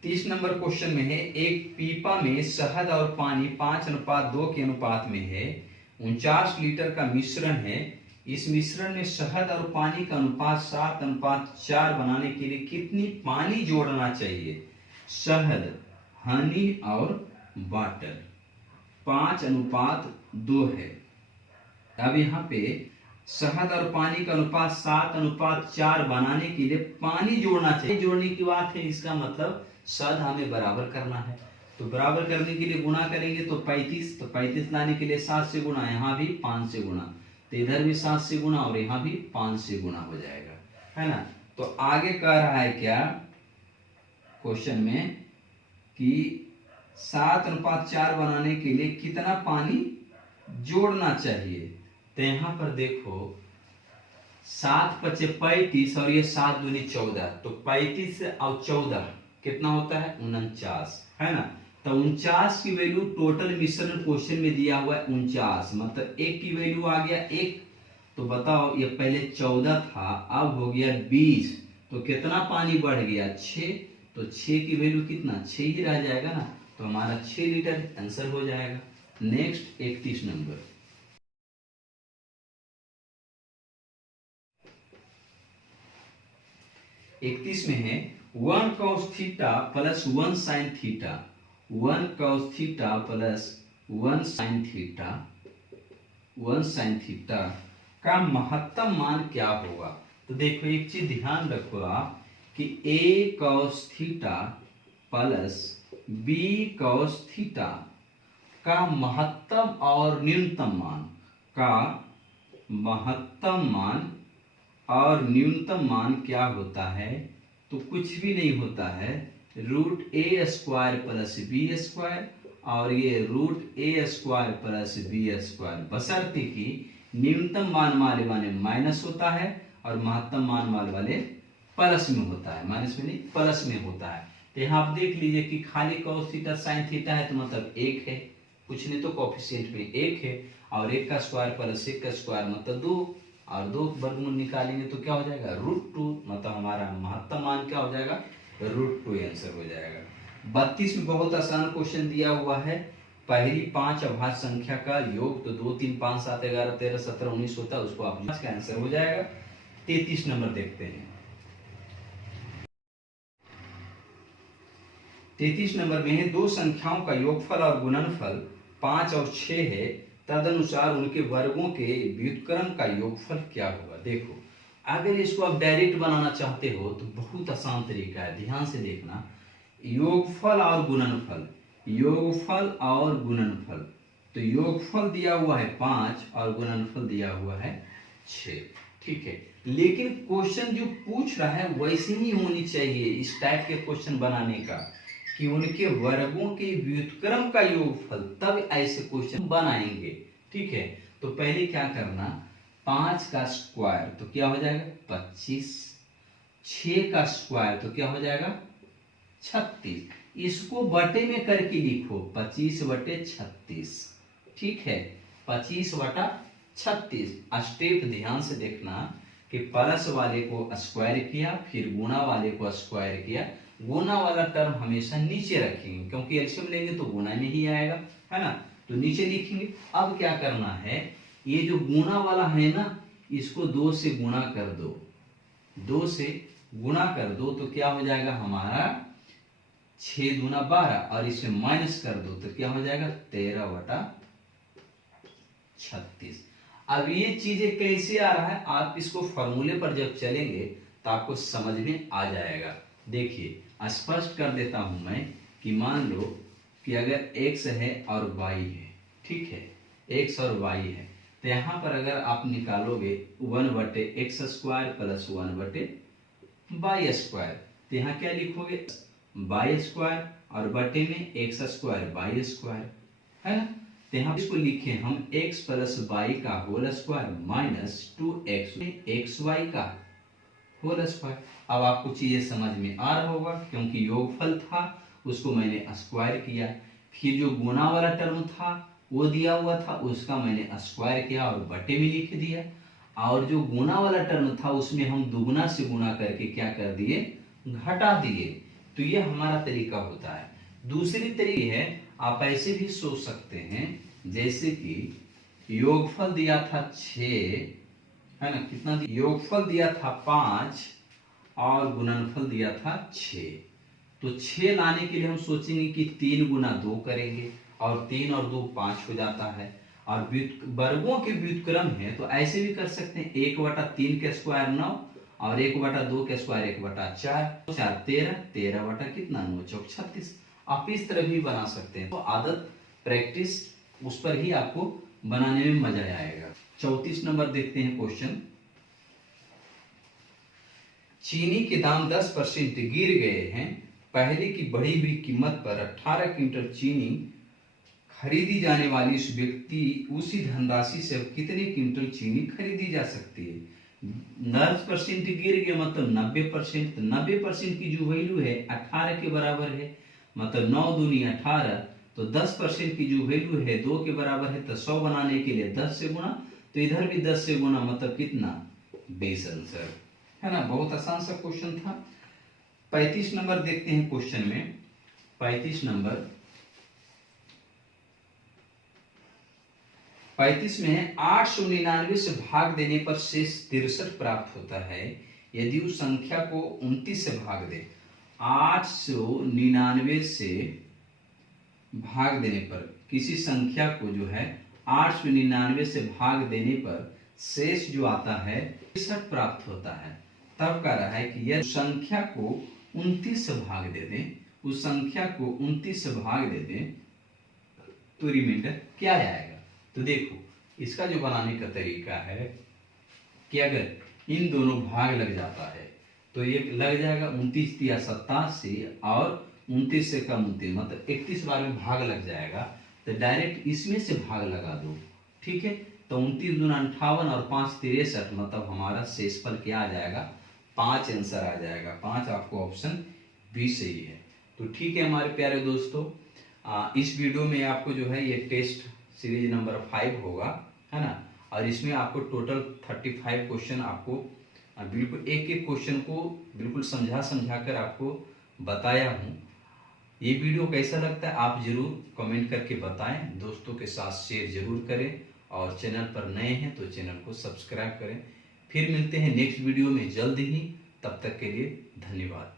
30 नंबर क्वेश्चन में है एक पीपा में शहद और पानी 5:2 के अनुपात में है, 49 लीटर का मिश्रण है। इस मिश्रण में शहद और पानी का अनुपात 7:4 बनाने के लिए कितनी पानी जोड़ना चाहिए। शहद, हनी और वाटर 5:2 है। अब यहाँ पे शहद और पानी का अनुपात 7:4 बनाने के लिए पानी जोड़ना चाहिए। जोड़ने की बात है, इसका मतलब शहद हमें बराबर करना है, तो बराबर करने के लिए गुणा करेंगे तो 35, तो 35 लाने के लिए 7 से गुणा, यहाँ भी 5 से गुणा, तो इधर भी 7 से गुणा और यहाँ भी 5 से गुणा हो जाएगा, है ना। तो आगे कह रहा है क्या क्वेश्चन में कि 7:4 बनाने के लिए कितना पानी जोड़ना चाहिए। तो यहाँ पर देखो 7 × 5 = 35 और ये 7 दूनी 14, तो 35 और 14 कितना होता है 49, है ना। तो 49 की वैल्यू टोटल मिश्रण क्वेश्चन में दिया हुआ है 49, मतलब एक की वैल्यू आ गया 1। तो बताओ ये पहले 14 था, अब हो गया 20, तो कितना पानी बढ़ गया 6, तो 6 की वैल्यू कितना 6 ही रह जाएगा ना, तो हमारा 6 लीटर आंसर हो जाएगा। Next 31 number. 31 में है 1 cos theta plus 1 sin theta, 1 cos theta plus 1 sin theta, 1 sin theta का महत्तम मान क्या होगा। तो देखो एक चीज ध्यान रखो आप कि a cos theta plus b cos theta का महत्तम और न्यूनतम मान का महत्तम मान और न्यूनतम मान क्या होता है, तो कुछ भी नहीं होता है, √a² प्लस b², और ये √a² प्लस b², बशर्ते कि न्यूनतम मान वाले माइनस होता है और महत्तम मान वाले प्लस में होता है, माइनस में नहीं प्लस में होता है। तो यहाँ आप देख लीजिए कि खाली cos थीटा sin थीटा है तो मतलब 1 है, कुछ नहीं तो कोफिशिएंट में 1 है, और 1 का स्क्वायर प्लस 1 का स्क्वायर मतलब 2, और 2 वर्गमूल निकालेंगे तो क्या हो जाएगा √2, मतलब हमारा महत्तम मान क्या हो जाएगा √2 आंसर हो जाएगा। 32 में बहुत आसान क्वेश्चन दिया हुआ है, पहली 5 अभाज्य संख्या का योग, तो 2 3 5 7 11 13 17 19 होता है, उसको आप का आंसर हो जाएगा। 33 नंबर देखते हैं। 33 नंबर में है, दो संख्याओं का योगफल और गुणनफल 5 और 6 है, तदनुसार उनके वर्गों के व्युत्क्रम का योगफल क्या होगा। देखो, अगर इसको आप डायरेक्ट बनाना चाहते हो तो बहुत आसान तरीका है, ध्यान से देखना। योगफल और गुणनफल, योगफल और गुणनफल, तो योगफल दिया हुआ है 5 और गुणनफल दिया हुआ है 6, ठीक है। लेकिन क्वेश्चन जो पूछ रहा है वैसे ही होनी चाहिए इस टाइप के क्वेश्चन बनाने का, कि उनके वर्गों के व्युत्क्रम का योगफल, तब ऐसे क्वेश्चन बनाएंगे, ठीक है। तो पहले क्या करना, 5 का स्क्वायर तो क्या हो जाएगा 25, 6 का स्क्वायर तो क्या हो जाएगा 36, इसको बटे में करके लिखो 25/36, ठीक है, 25/36। स्टेप ध्यान से देखना कि प्लस वाले को स्क्वायर किया, फिर गुणा वाले को स्क्वायर किया, गुणा वाला टर्म हमेशा नीचे रखेंगे क्योंकि एलसीएम लेंगे तो गुणा में ही आएगा, है ना, तो नीचे लिखेंगे। अब क्या करना है, ये जो गुणा वाला है ना, इसको 2 से गुणा कर दो, 2 से गुणा कर दो तो क्या हो जाएगा हमारा 6 दूना 12, और इसे माइनस कर दो तो क्या हो जाएगा 13/36। अब ये चीजें कैसे आ रहा है, आप इसको फॉर्मूले पर जब चलेंगे तो आपको समझ में आ जाएगा। देखिए, स्पष्ट कर देता हूं मैं कि मान लो कि अगर x है और y है, ठीक है, x और y है, तो यहां पर अगर आप निकालोगे 1/x² प्लस 1/y², तो यहाँ क्या लिखोगे y² और बटे में x² y², है ना। तो यहाँ इसको लिखे हम x प्लस y का whole square minus 2x xy का होल स्क्वायर। अब आपको चीजें समझ में आ रहा होगा, क्योंकि योगफल था उसको मैंने स्क्वायर किया, फिर जो गुणा वाला टर्म था वो दिया हुआ था उसका मैंने स्क्वायर किया और बटे में लिख दिया, और जो गुणा वाला टर्म था उसमें हम दुगुना से गुणा करके क्या कर दिए घटा दिए। तो ये हमारा तरीका होता है। दूसरी तरीके है, आप ऐसे भी सोच सकते हैं, जैसे कि योगफल दिया था 6, है ना, कितना योगफल दिया था 5 और गुणनफल दिया था 6, तो 6 लाने के लिए हम सोचेंगे कि 3 गुना 2 करेंगे, और 3 और 2 5 हो जाता है, और वर्गों के व्युत्क्रम है तो ऐसे भी कर सकते हैं, 1/3 के स्क्वायर 9 और 1/2 के स्क्वायर 1/4, 4 13, 13 बटा कितना 9 चौक 36। आप इस तरह भी बना सकते हैं। तो आदत प्रैक्टिस उस पर ही आपको बनाने में मजा आएगा। 34 नंबर देखते हैं क्वेश्चन। चीनी के दाम 10% गिर गए हैं, पहले की बढ़ी हुई कीमत पर 18 क्विंटल चीनी खरीदी जाने वाली उस व्यक्ति उसी धनराशि से अब कितने क्विंटल चीनी खरीदी जा सकती है। 10% गिर गया मतलब 90%, तो 90% की जो वैल्यू है 18 के बराबर है, मतलब 9 दूनी 18, तो 10% की जो वैल्यू है 2 के बराबर है, तो 100 बनाने के लिए 10 से गुणा, तो इधर भी 10 से गुणा, मतलब कितना 20 आंसर, है ना। बहुत आसान सा क्वेश्चन था। 35 नंबर देखते हैं क्वेश्चन में। 35 नंबर 35 में है 899 से भाग देने पर शेष 63 प्राप्त होता है, यदि उस संख्या को 29 से भाग दे। 899 से भाग देने पर किसी संख्या को जो है 899 से भाग देने पर शेष जो आता है 63 प्राप्त होता है, तब कह रहा है कि यह संख्या को 29 से भाग दे दें, उस संख्या को 29 से भाग दे दें तो रिमाइंडर क्या आएगा। तो देखो, इसका जो बनाने का तरीका है कि अगर इन दोनों भाग लग जाता है तो ये लग जाएगा 29 या 87 और 29 से कम 29, मतलब 31 बार में भाग लग जाएगा, तो डायरेक्ट इसमें से भाग लगा दो, ठीक है। तो 29 दूना 58 और 5 63, मतलब हमारा शेषफल क्या आ जाएगा 5 आंसर आ जाएगा। 5 आपको ऑप्शन बी सही है। तो ठीक है हमारे प्यारे दोस्तों, इस वीडियो में आपको जो है ये टेस्ट सीरीज नंबर 5 होगा, है ना, और इसमें आपको टोटल 35 क्वेश्चन आपको बिल्कुल एक एक क्वेश्चन को बिल्कुल समझा कर आपको बताया हूँ। ये वीडियो कैसा लगता है आप जरूर कमेंट करके बताएं, दोस्तों के साथ शेयर जरूर करें, और चैनल पर नए हैं तो चैनल को सब्सक्राइब करें। फिर मिलते हैं नेक्स्ट वीडियो में जल्द ही, तब तक के लिए धन्यवाद।